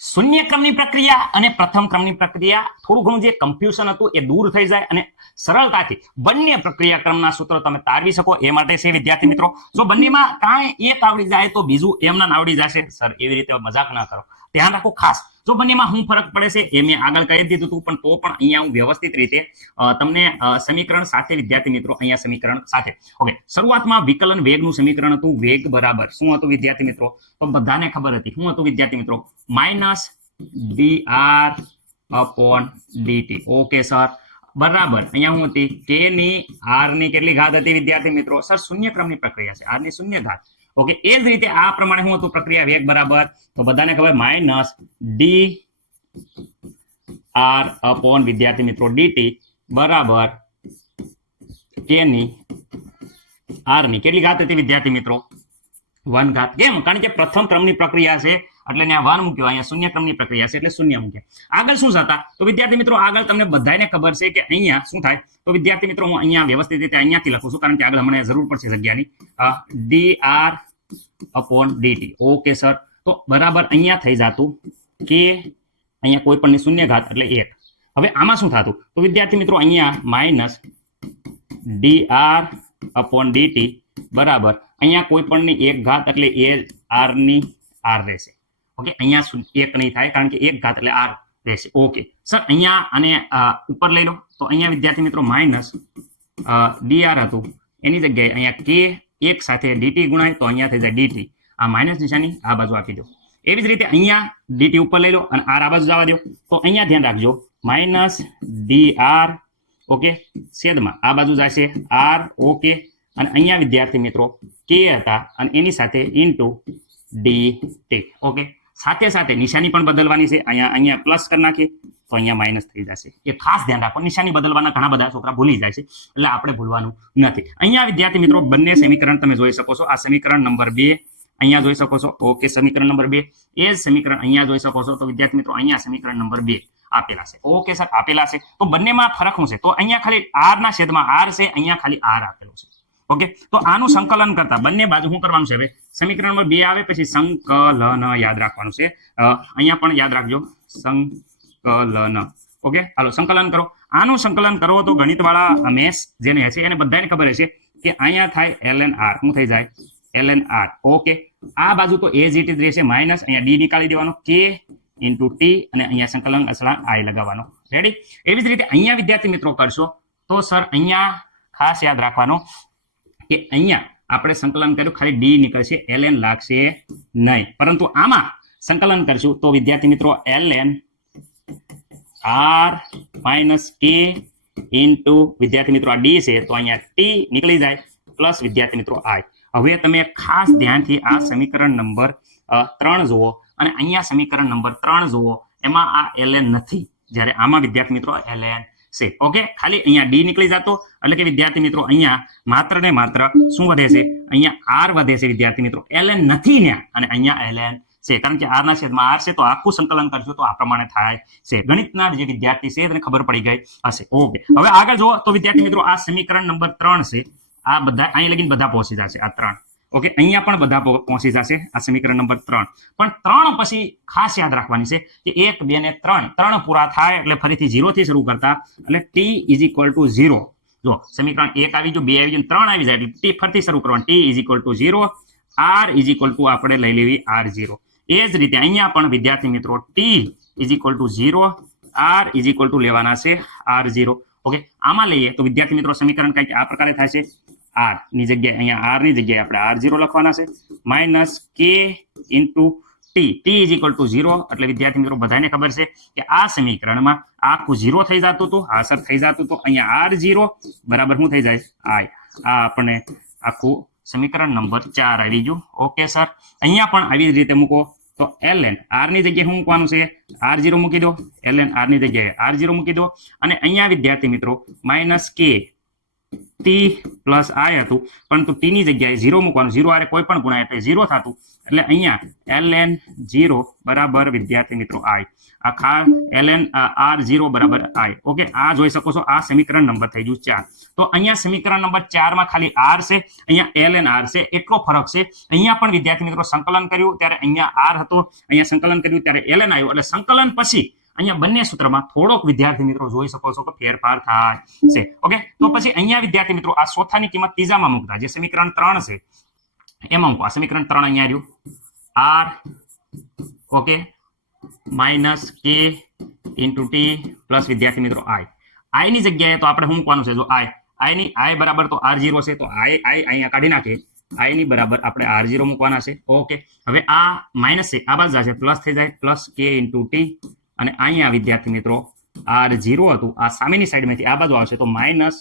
શૂન્ય ક્રમની પ્રક્રિયા અને પ્રથમ ક્રમની પ્રક્રિયા, થોડું ઘણું જે કન્ફ્યુઝન હતું એ દૂર થઈ જાય અને સરળતાથી બંને પ્રક્રિયા ક્રમના સૂત્રો તમે તારવી શકો એ માટે છે વિદ્યાર્થી મિત્રો. જો બંનેમાં કાંઈ એક આવડી જાય તો બીજું એમના આવડી જશે. સર એવી રીતે મજાક ના કરો, ધ્યાન રાખો ખાસ. જો બંનેમાં શું ફરક પડે છે એ મેં આગળ કહી દીધું હતું, પણ તો પણ અહીંયા હું વ્યવસ્થિત રીતે તમને સમીકરણ સાથે વિદ્યાર્થી મિત્રો અહીંયા સમીકરણ સાથે. ઓકે, શરૂઆતમાં વિકલન વેગનું સમીકરણ હતું. વેગ બરાબર શું હતું વિદ્યાર્થી મિત્રો? તો બધાને ખબર હતી શું હતું વિદ્યાર્થી મિત્રો? -dr upon dt. Okay sir, બરાબર. અહીંયા શું હતી? k ની r ની કેટલી ઘાત હતી વિદ્યાર્થી મિત્રો? સર શૂન્ય ક્રમની પ્રક્રિયા છે, r ની શૂન્ય ઘાત. ઓકે, એ જ રીતે આ પ્રમાણે શું હતું પ્રક્રિયા વેગ બરાબર? તો બધાને ખબર -dr upon વિદ્યાર્થી મિત્રો dt બરાબર k ની r ની કેટલી ઘાત હતી વિદ્યાર્થી મિત્રો? 1 ઘાત. કેમ? કારણ કે પ્રથમ ક્રમની પ્રક્રિયા છે એટલે ત્યાં 1 મૂક્યો, અહીંયા શૂન્ય ક્રમની પ્રક્રિયા છે એટલે શૂન્ય મૂક્યા. આગળ શું થતા? તો વિદ્યાર્થી મિત્રો આગળ તમને બધાને ખબર છે કે અહીંયા શું થાય? તો વિદ્યાર્થી મિત્રો હું અહીંયા વ્યવસ્થિત રીતે અહીંયાથી લખું છું, કારણ કે આગળ મને જરૂર પડશે જગ્યાની. dr upon dt. Okay sir, તો બરાબર અહીંયા થઈ જતું કે અહીંયા કોઈ પણ શૂન્ય ઘાત એટલે 1. હવે આમાં શું થતું? તો વિદ્યાર્થી મિત્રો અહીંયા -dr upon dt બરાબર અહીંયા કોઈ પણની 1 ઘાત એટલે એ r ની r રહેશે. ઓકે, અહીંયા 1 નહીં થાય, કારણ કે 1 ઘાત એટલે r રહેશે. ઓકે સર, અહીંયા આને ઉપર લઈ લો તો અહીંયા વિદ્યાર્થી મિત્રો -dr હતું એની જગ્યાએ અહીંયા k 1 સાથે dt ગુણાય તો અહીંયા થઈ જાય dt. આ માઇનસ નિશાની આ બાજુ આપી દો. એવી જ રીતે અહીંયા dt ઉપર લઈ લો અને r આ બાજુ જવા દો તો અહીંયા ધ્યાન રાખજો -dr. ઓકે, છેદમાં આ બાજુ જશે r. ઓકે, અને અહીંયા વિદ્યાર્થી મિત્રો k હતા અને એની સાથે ઇન્ટુ dt. ઓકે, સાથે સાથે નિશાની પણ બદલવાની છે. અહીંયા પ્લસ કરી નાખીએ તો અહીંયા માઇનસ થઈ જશે. એ ખાસ ધ્યાન રાખો, નિશાની બદલવાના ઘણા બધા છોકરા ભૂલી જાય છે, એટલે આપણે ભૂલવાનું નથી. અહીંયા વિદ્યાર્થી મિત્રો બંને સમીકરણ તમે જોઈ શકો છો. આ સમીકરણ નંબર 2 અહીંયા જોઈ શકો છો. ઓકે, સમીકરણ નંબર 2 એ જ સમીકરણ અહીંયા જોઈ શકો છો. તો વિદ્યાર્થી મિત્રો અહીંયા સમીકરણ નંબર 2 આપેલા છે. ઓકે સર, આપેલા છે. તો બંનેમાં ફરક શું છે? તો અહીંયા ખાલી r ના છેદમાં r છે, અહીંયા ખાલી r આપેલો છે. ઓકે, તો આનું સંકલન કરતા બંને બાજુ શું કરવાનું છે? હવે સમીકરણ નંબર 2 આવે પછી સંકલન યાદ રાખવાનું છે. અહીંયા પણ યાદ રાખજો સંકલન. ઓકે, હાલો સંકલન કરો. આનું સંકલન કરો તો ગણિતવાળા મેસ જેને છે એને બધાને ખબર હશે કે અહીંયા થાય ln r શું થઈ જાય ln r ઓકે આ બાજુ તો એઝ ઇટ ઇઝ રહેશે માઇનસ અહીંયા ડી નીકાળી દેવાનો k ઇન્ટુ ટી અને અહીંયા સંકલન અચળાંક i લગાવવાનો રેડી એવી જ રીતે અહીંયા વિદ્યાર્થી મિત્રો કરશો તો સર અહીંયા ખાસ યાદ રાખવાનું કે અહીંયા આપણે સંકલન કર્યું ખાલી ડી નીકળશે ln લાગશે નહીં પરંતુ આમાં સંકલન કરશું તો વિદ્યાર્થી મિત્રો ln r minus k into વિદ્યાર્થી મિત્રો આ ડી છે તો અહીંયા ટી નીકળી જાય પ્લસ વિદ્યાર્થી મિત્રો i હવે તમે ખાસ ધ્યાનથી આ સમીકરણ નંબર 3 જુઓ અને અહીંયા સમીકરણ નંબર 3 જુઓ એમાં આ ln નથી જ્યારે આમાં વિદ્યાર્થી મિત્રો ln છે ઓકે ખાલી અહીંયા ડી નીકળી જતો એટલે કે વિદ્યાર્થી મિત્રો અહીંયા માત્ર ને માત્ર શું વધે છે અહીંયા r વધે છે વિદ્યાર્થી મિત્રો ln નથી ને અને અહીંયા ln છે કારણ કે r ના છેદમાં r છે તો આખું સંકલન કરજો તો આ પ્રમાણે થાય છે ગણિતના જે વિદ્યાર્થી છે તેને ખબર પડી ગઈ હશે ઓકે હવે આગળ જો તો વિદ્યાર્થી મિત્રો આ સમીકરણ નંબર 3 છે આ બધા અહીં લગીને બધા પહોંચી જશે આ 3 ઓકે અહીંયા પણ બધા પહોંચી જશે આ સમીકરણ નંબર 3 પણ 3 પછી ખાસ યાદ રાખવાની છે કે 1 2 ને 3 પૂરા થાય એટલે ફરીથી 0 થી શરૂ કરતા એટલે t = 0 જો સમીકરણ 1 આવી ગયું 2 આવી ગયું 3 આવી જાય એટલે t ફરીથી શરૂ કરવાનું t = 0 r = આપણે લઈ લેવી r0 એ જ રીતે અહીંયા પણ વિદ્યાર્થી મિત્રો t = 0 r = લેવાના છે r0 ઓકે આમાં લઈએ તો વિદ્યાર્થી મિત્રો સમીકરણ કંઈક આ પ્રકારે થાય છે r ની જગ્યાએ અહીંયા r ની જગ્યાએ આપણે r0 લખવાના છે માઇનસ k ઇન્ટુ t = 0 એટલે વિદ્યાર્થી મિત્રો બધાને ખબર છે કે આ સમીકરણમાં આખું 0 થઈ જતું હતું આ સર થઈ જતું તો અહીંયા r0 બરાબર શું થઈ જાય i આ આપણે આખું સમીકરણ નંબર 4 આવી ગયું ઓકે સર અહીંયા પણ આવી રીતે મૂકો તો ln r ની જગ્યાએ શું મૂકવાનું છે r0 મૂકી દો ln r ની જગ્યાએ r0 મૂકી દો અને અહીંયા વિદ્યાર્થી મિત્રો minus k t plus i હતું પરંતુ t ની જગ્યાએ 0 મૂકવાનું 0 આરે કોઈ પણ ગુણાય એટલે 0 થતું એટલે અહીંયા ln 0 બરાબર વિદ્યાર્થી મિત્રો i આખા ln r0 બરાબર i ઓકે આ જોઈ શકો છો આ સમીકરણ નંબર થઈ ગયું 4 તો અહીંયા સમીકરણ નંબર 4 માં ખાલી r છે અહીંયા ln r છે એટલો ફરક છે અહીંયા પણ વિદ્યાર્થી મિત્રો સંકલન કર્યું ત્યારે અહીંયા r હતો અહીંયા સંકલન કર્યું ત્યારે ln આવ્યું એટલે સંકલન પછી અહીંયા બંને સૂત્રમાં થોડોક વિદ્યાર્થી મિત્રો જોઈ શકો છો કે ફેરફાર થાય છે ઓકે તો પછી અહીંયા વિદ્યાર્થી મિત્રો આ ચોથાની કિંમત ત્રીજામાં મૂકતા જે સમીકરણ 3 છે એમાં મૂકો આ સમીકરણ 3 અહીંયા આવ્યું r okay minus k into t plus વિદ્યાર્થી મિત્રો i ની જગ્યાએ તો આપણે શું મૂકવાનું છે જો i ની i બરાબર તો r0 છે તો i અહીંયા કાઢી નાખીએ i ની બરાબર આપણે r0 મૂકવાના છે ઓકે હવે આ માઇનસ છે આ બાજુ જશે પ્લસ થઈ જાય પ્લસ k ઇન્ટુ t અને અહીંયા વિદ્યાર્થી મિત્રો r0 હતું આ સામેની સાઈડમાંથી આ બાજુ આવશે તો માઇનસ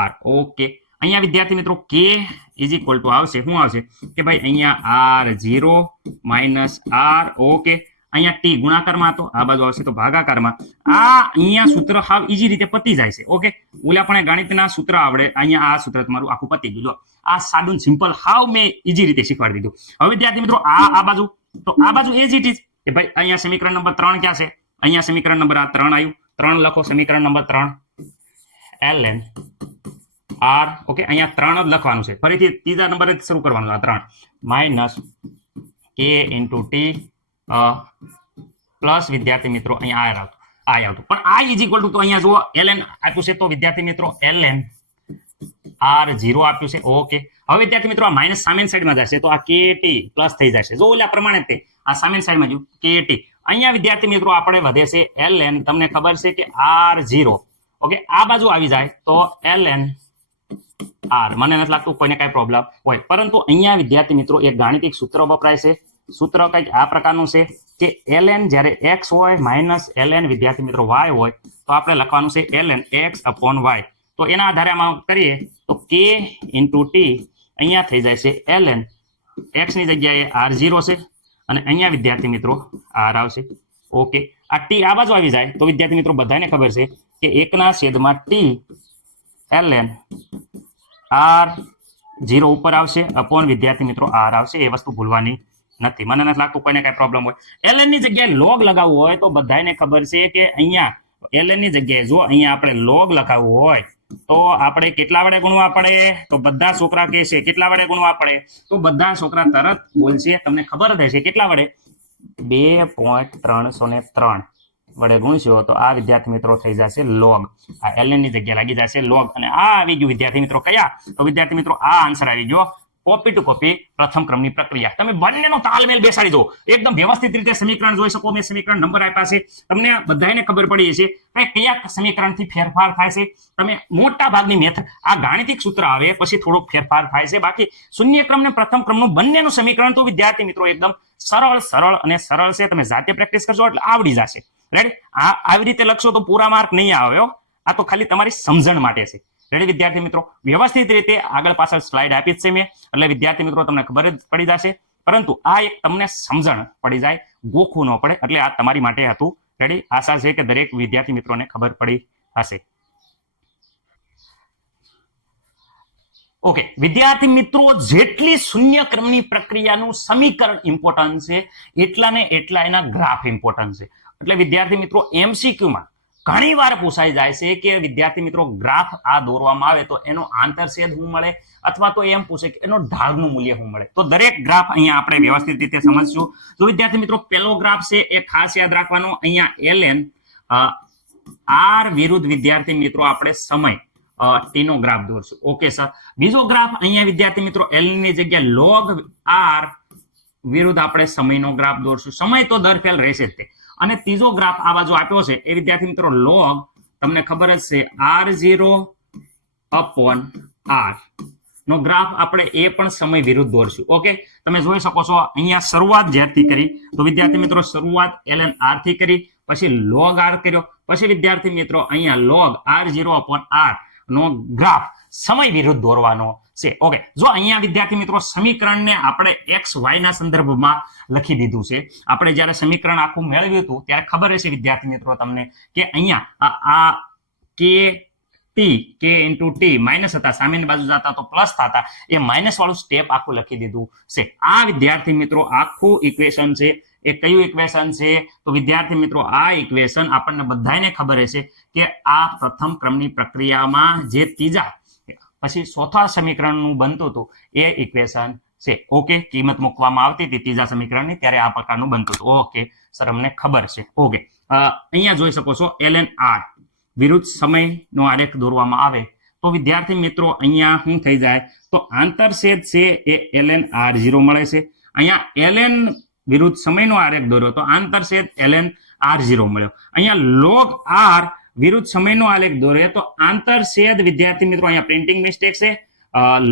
r ઓકે અહીંયા વિદ્યાર્થી મિત્રો k = આવશે શું આવશે કે ભાઈ અહીંયા r0 માઇનસ r ઓકે અહીંયા t ગુણાકારમાં હતો આ બાજુ આવશે તો ભાગાકારમાં આ અહીંયા સૂત્ર હાવ ઈઝી રીતે પતી જાય છે ઓકે ઓલા પણ ગણિતના સૂત્ર આવડે અહીંયા આ સૂત્ર તમારું આખું પતી ગયું આ સાદું સિમ્પલ હાવ મેં ઈઝી રીતે શીખવાડી દીધું હવે વિદ્યાર્થી મિત્રો આ બાજુ તો આ બાજુ એઝ ઇટ ઇઝ કે ભાઈ અહીંયા સમીકરણ નંબર 3 ક્યાં છે અહીંયા સમીકરણ નંબર 3 આવ્યું 3 લખો સમીકરણ નંબર 3 ln r ઓકે અહીંયા 3 જ લખવાનું છે ફરીથી ત્રીજા નંબરે શરૂ કરવાનું આ 3 minus k into t plus વિદ્યાર્થી મિત્રો અહીંયા આ આવતું પણ i = તો અહીંયા જુઓ ln આપ્યું છે તો વિદ્યાર્થી મિત્રો ln r0 આપ્યું છે ઓકે હવે વિદ્યાર્થી મિત્રો આ માઇનસ સામેની સાઈડમાં જશે તો આ kt પ્લસ થઈ જશે જો ઓલા પ્રમાણે તે આ સામેની સાઈડમાં જો kt અહીંયા વિદ્યાર્થી મિત્રો આપણે વધે છે ln તમને ખબર છે કે r0 ઓકે આ બાજુ આવી જાય તો ln r મને નથી લાગતું કોઈને કઈ પ્રોબ્લેમ હોય પરંતુ અહીંયા વિદ્યાર્થી મિત્રો એક ગાણિતિક સૂત્ર વપરાય છે સૂત્ર કંઈક આ પ્રકારનું છે કે ln જ્યારે x હોય માઇનસ ln વિદ્યાર્થી મિત્રો y હોય તો આપણે લખવાનું છે ln x/y તો એના આધારે આમાં કરીએ તો k ઇન્ટુ t અહીંયા થઈ જાય છે ln x ની જગ્યાએ r0 છે અને અહીંયા વિદ્યાર્થી મિત્રો r આવશે ઓકે આ t આ બાજુ આવી જાય તો વિદ્યાર્થી મિત્રો બધાને ખબર છે કે 1/t ln r0 ઉપર આવશે અપોન વિદ્યાર્થી મિત્રો r આવશે એ વસ્તુ ભૂલવાની નથી મને નથી લાગતું કોઈને કઈ પ્રોબ્લેમ હોય ln ની જગ્યાએ log લગાવવું હોય તો બધાને ખબર છે કે અહીંયા ln ની જગ્યાએ જો અહીંયા આપણે log લગાવવું હોય તો આપણે કેટલા વડે ગુણવા પડે તો બધા છોકરા કહે છે કેટલા વડે ગુણવા પડે તો બધા છોકરા તરત બોલશે તમને ખબર જ હશે કેટલા વડે 2.303 વડે ગુણશો તો આ વિદ્યાર્થી મિત્રો થઈ જશે log. આ ln ની જગ્યા લાગી જશે log અને આ આવી ગયું વિદ્યાર્થી મિત્રો કયા? તો વિદ્યાર્થી મિત્રો આ આન્સર આવી ગયો કોપી ટુ કોપી પ્રથમ ક્રમની પ્રક્રિયા. તમે બંનેનો તાલમેલ બેસાડી દો, એકદમ વ્યવસ્થિત રીતે સમીકરણ જોઈ શકો. મેં સમીકરણ નંબર આપ્યા છે, તમને બધાને ખબર પડી છે કે કયા સમીકરણથી ફેરફાર થાય છે. તમે મોટા ભાગની મેથડ આ ગાણિતિક સૂત્ર આવે પછી થોડોક ફેરફાર થાય છે, બાકી શૂન્ય ક્રમ ને પ્રથમ ક્રમનું બંનેનું સમીકરણ તો વિદ્યાર્થી મિત્રો એકદમ સરળ છે. તમે જાતે પ્રેક્ટિસ કરશો એટલે આવડી જશે. રેડી? આવી રીતે લખશો તો પૂરા માર્ક નહીં આવે. આ તો ખાલી તમારી સમજણ માટે છે. રેડી વિદ્યાર્થી મિત્રો? વ્યવસ્થિત રીતે આગળ પાછળ સ્લાઇડ આપી જ છે મેં, એટલે વિદ્યાર્થી મિત્રો તમને ખબર જ પડી જશે. પરંતુ આ એક તમને સમજણ પડી જાય, ગોખવું ન પડે, એટલે આ તમારી માટે હતું. રેડી? આશા છે કે દરેક વિદ્યાર્થી મિત્રોને ખબર પડી હશે. ઓકે વિદ્યાર્થી મિત્રો, જેટલી શૂન્ય ક્રમની પ્રક્રિયાનું સમીકરણ ઇમ્પોર્ટન્ટ છે એટલા ને એટલા એના ગ્રાફ ઇમ્પોર્ટન્ટ છે. એટલે વિદ્યાર્થી મિત્રો MCQ માં ઘણી વાર પૂછાઈ જાય છે કે વિદ્યાર્થી મિત્રો ગ્રાફ આ દોરવામાં આવે તો એનો આંતરછેદ શું મળે, અથવા તો એમ પૂછે કે એનો ઢાળનું મૂલ્ય શું મળે. તો દરેક ગ્રાફ અહીંયા આપણે વ્યવસ્થિત રીતે સમજશું. તો વિદ્યાર્થી મિત્રો પહેલો ગ્રાફ છે એ ખાસ યાદ રાખવાનો. અહીંયા ln r વિરુદ્ધ વિદ્યાર્થી મિત્રો આપણે સમય t નો ગ્રાફ દોરશું. Okay sir. બીજો ગ્રાફ અહીંયા વિદ્યાર્થી મિત્રો ln ની જગ્યાએ log r વિરુદ્ધ આપણે સમયનો ગ્રાફ દોરશું. સમય તો દર ફેલ રહેશે જ તે. અને ત્રીજો ગ્રાફ આ બાજુ આપ્યો છે એ વિદ્યાર્થી મિત્રો log, તમને ખબર જ છે r0/r નો ગ્રાફ આપણે એ પણ સમય વિરુદ્ધ દોરશું. ઓકે તમે જોઈ શકો છો અહીંયા શરૂઆત જ્યારથી કરી તો વિદ્યાર્થી મિત્રો શરૂઆત ln r થી કરી, પછી log r કર્યો, પછી વિદ્યાર્થી મિત્રો અહીંયા log r0/r નો ગ્રાફ સમય વિરુદ્ધ દોરવાનો છે. ઓકે જો અહીંયા વિદ્યાર્થી મિત્રો સમીકરણને આપણે XY ના સંદર્ભમાં લખી દીધું છે. આપણે જ્યારે સમીકરણ આખું મેળવ્યું હતું ત્યારે ખબર હશે વિદ્યાર્થી મિત્રો તમને કે અહીંયા આ k into t માઇનસ હતા, સામેની બાજુ જતા તો પ્લસ થતા, એ માઇનસ વાળું સ્ટેપ આખું લખી દીધું છે. આ વિદ્યાર્થી મિત્રો આખું ઇક્વેશન છે. એ કયું ઇક્વેશન છે? તો વિદ્યાર્થી મિત્રો આ ઇક્વેશન આપણને બધાને ખબર હશે કે આ પ્રથમ ક્રમની પ્રક્રિયામાં જે ત્રીજા પછી ચોથા સમીકરણનું બનતું હતું એ ઇક્વેશન છે. ઓકે કિંમત મૂકવામાં આવતી હતી ત્રીજા સમીકરણની ત્યારે આ પ્રકારનું બનતું હતું. ઓકે સર અમને ખબર છે. ઓકે અહીંયા જોઈ શકો છો ln r વિરુદ્ધ સમયનો આલેખ દોરવામાં આવે તો વિદ્યાર્થી મિત્રો અહીંયા શું થઈ જાય? તો આંતરછેદ છે એ ln r0 મળે છે. અહીંયા ln વિરુદ્ધ સમયનો આલેખ દોર્યો તો આંતરછેદ ln r0 મળ્યો. અહીંયા log r વિરુદ્ધ સમયનો આલેખ દોરે તો આંતરછેદ વિદ્યાર્થી મિત્રો અહીંયા પ્રિન્ટિંગ મિસ્ટેક છે,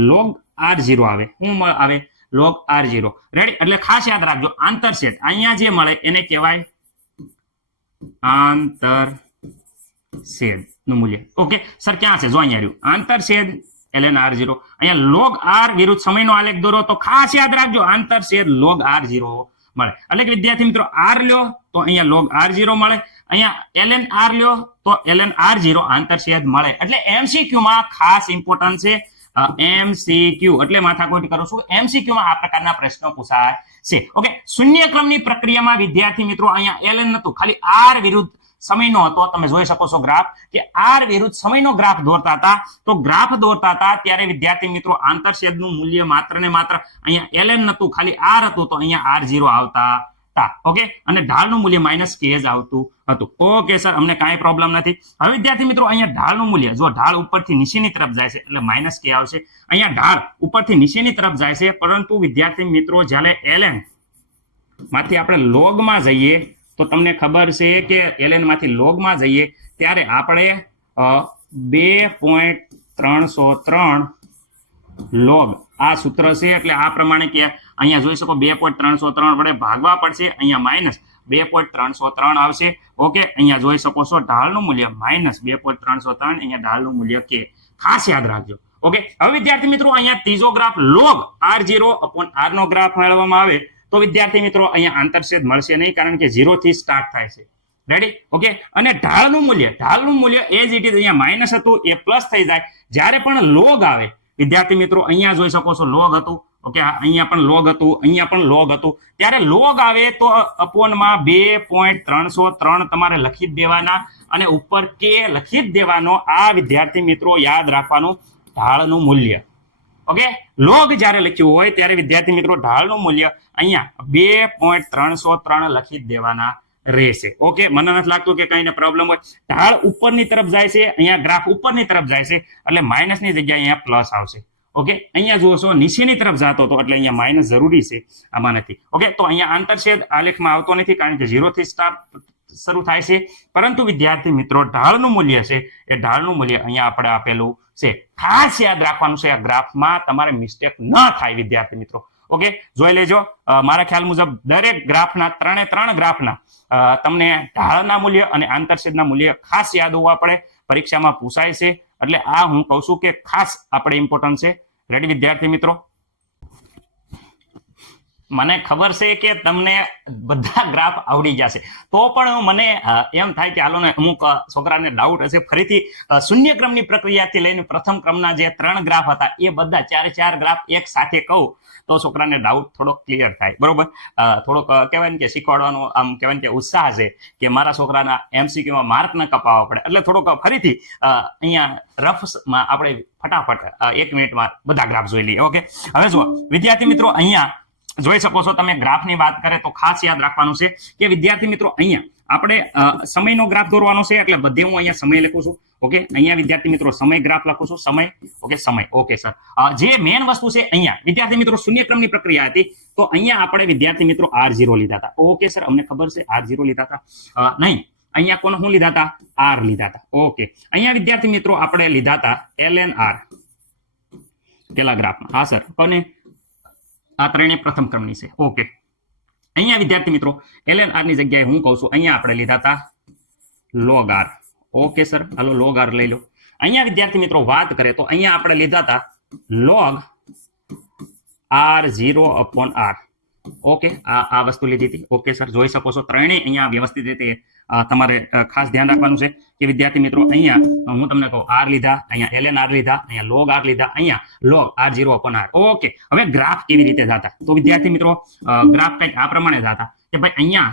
log r0 આવે. શું આવે? log r0. રેડી? એટલે ખાસ યાદ રાખજો આંતરછેદ અહીંયા જે મળે એને કહેવાય આંતરછેદ નું મૂલ્ય. ઓકે સર ક્યાં છે? જો અહીંયા રહ્યું આંતરછેદ ln r0. અહીંયા log r વિરુદ્ધ સમયનો આલેખ દોરો તો ખાસ યાદ રાખજો આંતરછેદ log r0 મળે. એટલે કે વિદ્યાર્થી મિત્રો r લ્યો તો અહીંયા log r0 મળે, અહીંયા ln r લ્યો તો ln r0 આંતરછેદ મળે. એટલે MCQ માં ખાસ ઇમ્પોર્ટન્ટ છે. MCQ એટલે માથાકૂટ કરું છું. MCQ માં આ પ્રકારના પ્રશ્નો પૂછાય છે. ઓકે શૂન્ય ક્રમની પ્રક્રિયામાં વિદ્યાર્થી મિત્રો અહીંયા ln નતું, ખાલી r વિરુદ્ધ સમયનો હતો. તમે જોઈ શકો છો ગ્રાફ કે r વિરુદ્ધ સમયનો ગ્રાફ દોરતા હતા. તો ગ્રાફ દોરતા હતા ત્યારે વિદ્યાર્થી મિત્રો આંતરછેદનું મૂલ્ય માત્ર ને માત્ર અહીંયા ln નતું, ખાલી r હતું તો અહીંયા r0 આવતા હતા. ઓકે અને ઢાળનું મૂલ્ય માઇનસ k જ આવતું હતું. ઓકે સર અમને કાંઈ પ્રોબ્લેમ નથી. હવે વિદ્યાર્થી મિત્રો અહીંયા ઢાળનું મૂલ્ય, જો ઢાળ ઉપરથી નીચેની તરફ જાય છે એટલે માઇનસ k આવશે. અહીંયા ઢાળ ઉપરથી નીચેની તરફ જાય છે, પરંતુ વિદ્યાર્થી મિત્રો જ્યારે ln માંથી આપણે લોગમાં જઈએ તો તમને ખબર છે કે ln માંથી લોગમાં જઈએ ત્યારે આપણે 2.303 log આ સૂત્ર છે. એટલે આ પ્રમાણે કે અહીંયા જોઈ શકો 2.303 વડે ભાગવા પડશે, અહીંયા માઇનસ 2.303 આવશે. ઓકે અહીંયા જોઈ શકો છો ઢાળનું મૂલ્ય માઇનસ 2.303, અહીંયા ઢાળનું મૂલ્ય કે. ખાસ યાદ રાખજો. ઓકે હવે વિદ્યાર્થી મિત્રો અહીંયા ત્રીજો ગ્રાફ log r0/r નો ગ્રાફ મેળવવામાં આવે તો વિદ્યાર્થી મિત્રો અહીંયા આંતરછેદ મળશે નહીં, કારણ કે 0 થી સ્ટાર્ટ થાય છે. રેડી? ઓકે અને ઢાળનું મૂલ્ય એઝ ઇટ ઇઝ અહીંયા માઇનસ હતું એ પ્લસ થઈ જાય. જ્યારે પણ log આવે વિદ્યાર્થી મિત્રો અહીંયા જોઈ શકો છો log હતું. ઓકે અહીંયા પણ log હતું, અહીંયા પણ log હતું. ત્યારે log આવે તો અપોનમાં 2.303 તમારે લખી જ દેવાના અને ઉપર k લખી જ દેવાનો. આ વિદ્યાર્થી મિત્રો યાદ રાખવાનું ઢાળનું મૂલ્ય. ઓકે log જ્યારે લખ્યું હોય ત્યારે વિદ્યાર્થી મિત્રો ઢાળનું મૂલ્ય અહીંયા 2.303 લખી જ દેવાના રહેશે. ઓકે, મને નથી લાગતું કે કઈ પ્રોબ્લેમ હોય. ઢાળ ઉપરની તરફ જાય છે, અહીંયા ગ્રાફ ઉપરની તરફ જાય છે એટલે માઇનસની જગ્યાએ અહીંયા પ્લસ આવશે. ઓકે, અહીંયા જુઓ છો નીચેની તરફ જતો હતો એટલે અહીંયા માઇનસ જરૂરી છે, આમાં નથી. ઓકે, તો અહીંયા આંતરછેદ આલેખમાં આવતો નથી કારણ કે 0 થી શરૂ થાય છે. પરંતુ વિદ્યાર્થી મિત્રો ઢાળનું મૂલ્ય છે એ ઢાળનું મૂલ્ય અહીંયા આપણે આપેલું છે. ખાસ યાદ રાખવાનું છે, આ ગ્રાફમાં તમારે મિસ્ટેક ન થાય વિદ્યાર્થી મિત્રો. ઓકે, જોઈ લેજો. મારા ખ્યાલ મુજબ દરેક ગ્રાફના ત્રણ ગ્રાફના તમને ઢાળના મૂલ્ય અને આંતરછેદના મૂલ્ય ખાસ યાદ હોવા પડે, પરીક્ષામાં પૂછાય છે. એટલે આ હું કહું છું કે ખાસ આપણે ઇમ્પોર્ટન્ટ છે. રેડી વિદ્યાર્થી મિત્રો? મને ખબર છે કે તમને બધા ગ્રાફ આવડી જશે, તો પણ મને એમ થાય કે હાલો ને અમુક છોકરાને ડાઉટ હશે. ફરીથી શૂન્ય ક્રમની પ્રક્રિયાથી લઈને પ્રથમ ક્રમના જે 3 ગ્રાફ હતા એ બધા 4 ગ્રાફ એક સાથે કહું તો છોકરાને ડાઉટ થોડોક ક્લિયર થાય. બરોબર, થોડોક કહેવાય ને કે શીખવાડવાનો આમ કહેવાય ને કે ઉત્સાહ છે કે મારા છોકરાના MCQમાં માર્ક ન કપાવવા પડે. એટલે થોડોક ફરીથી અહીંયા રફમાં આપણે ફટાફટ 1 મિનિટમાં બધા ગ્રાફ જોઈ લઈએ. ઓકે, હવે જુઓ વિદ્યાર્થી મિત્રો, અહીંયા જોઈ શકો છો તમે ગ્રાફની વાત કરે તો ખાસ યાદ રાખવાનું છે કે વિદ્યાર્થી મિત્રો અહીંયા આપણે સમયનો ગ્રાફ દોરવાનો છે. એટલે બધે હું અહીંયા સમય લખું છું. ઓકે, અહીંયા વિદ્યાર્થી મિત્રો સમય ગ્રાફ લખું છું. સમય, ઓકે, સમય. ઓકે સર, જે મેન વસ્તુ છે અહીંયા વિદ્યાર્થી મિત્રો શૂન્ય ક્રમની પ્રક્રિયા હતી તો અહીંયા આપણે વિદ્યાર્થી મિત્રો R0 લીધા હતા. ઓકે સર, અમને ખબર છે R0 લીધા હતા. નહીં, અહીંયા કોણ શું લીધા હતા? R લીધા હતા. ઓકે, અહીંયા વિદ્યાર્થી મિત્રો આપણે લીધા હતા LNR પેલા ગ્રાફમાં. હા સર, અને આ ત્રણેય પ્રથમ ક્રમની છે. ઓકે, અહીંયા વિદ્યાર્થી મિત્રો LNR ની જગ્યાએ હું કહું છું અહીંયા આપણે લીધા હતા log R. ઓકે સર, હાલો log R લઈ લો. અહીંયા વિદ્યાર્થી મિત્રો વાત કરે તો અહીંયા આપણે લીધા હતા log R0/R. ઓકે, આ વસ્તુ લીધી હતી. ઓકે સર, જોઈ શકો છો ત્રણેય અહીંયા વ્યવસ્થિત રીતે તમારે ખાસ ધ્યાન રાખવાનું છે કે વિદ્યાર્થી મિત્રો અહીંયા હું તમને કહું R લીધા, અહીંયા LNR લીધા, અહીંયા log R લીધા, અહીંયા log R0/R. ઓકે, હવે ગ્રાફ કેવી રીતે જાતા? તો વિદ્યાર્થી મિત્રો ગ્રાફ કંઈક આ પ્રમાણે જાતા કે ભાઈ અહીંયા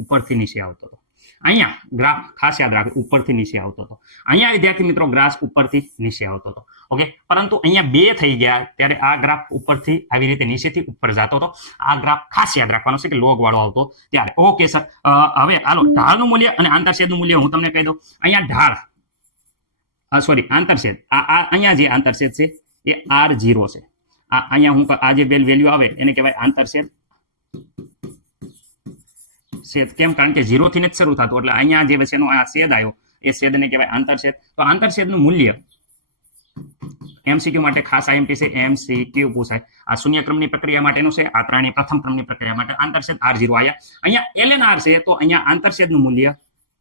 ઉપરથી નીચે આવતો હતો. અહીંયા ગ્રાફ ખાસ યાદ રાખો, ઉપરથી નીચે આવતો હતો. અહીંયા વિદ્યાર્થી મિત્રો ગ્રાફ ઉપરથી નીચે આવતો હતો. ઓકે, પરંતુ અહીંયા 2 થઈ ગયા ત્યારે આ ગ્રાફ ઉપરથી આવી રીતે નીચેથી ઉપર જતો હતો. આ ગ્રાફ ખાસ યાદ રાખવાનો છે કે લોગ વાળો આવતો ત્યારે. ઓકે સર, હવે હાલો ઢાળનું મૂલ્ય અને આંતરછેદનું મૂલ્ય હું તમને કહી દઉં. અહીંયા ઢાળ, સોરી આંતરછેદ, અહીંયા જે આંતરછેદ છે એ R0 છે. અહીંયા હું આ જે વેલ્યુ આવે એને કહેવાય આંતરછેદ. કેમ? કારણ કે 0 થી જ શરૂ થતું એટલે અહીંયા જે વચ્ચેનો આ છેદ આવ્યો એ છેદને કહેવાય આંતરછેદ. તો આંતરછેદનું મૂલ્ય MCQ માટે ખાસ IMP છે, MCQ પૂછાય. આ શૂન્ય ક્રમની પ્રક્રિયા માટેનું છે, આ ત્રણેય પ્રથમ ક્રમની પ્રક્રિયા માટે આંતરછેદ R0 આવ્યા. અહીંયા LNR છે તો અહીંયા આંતરછેદનું મૂલ્ય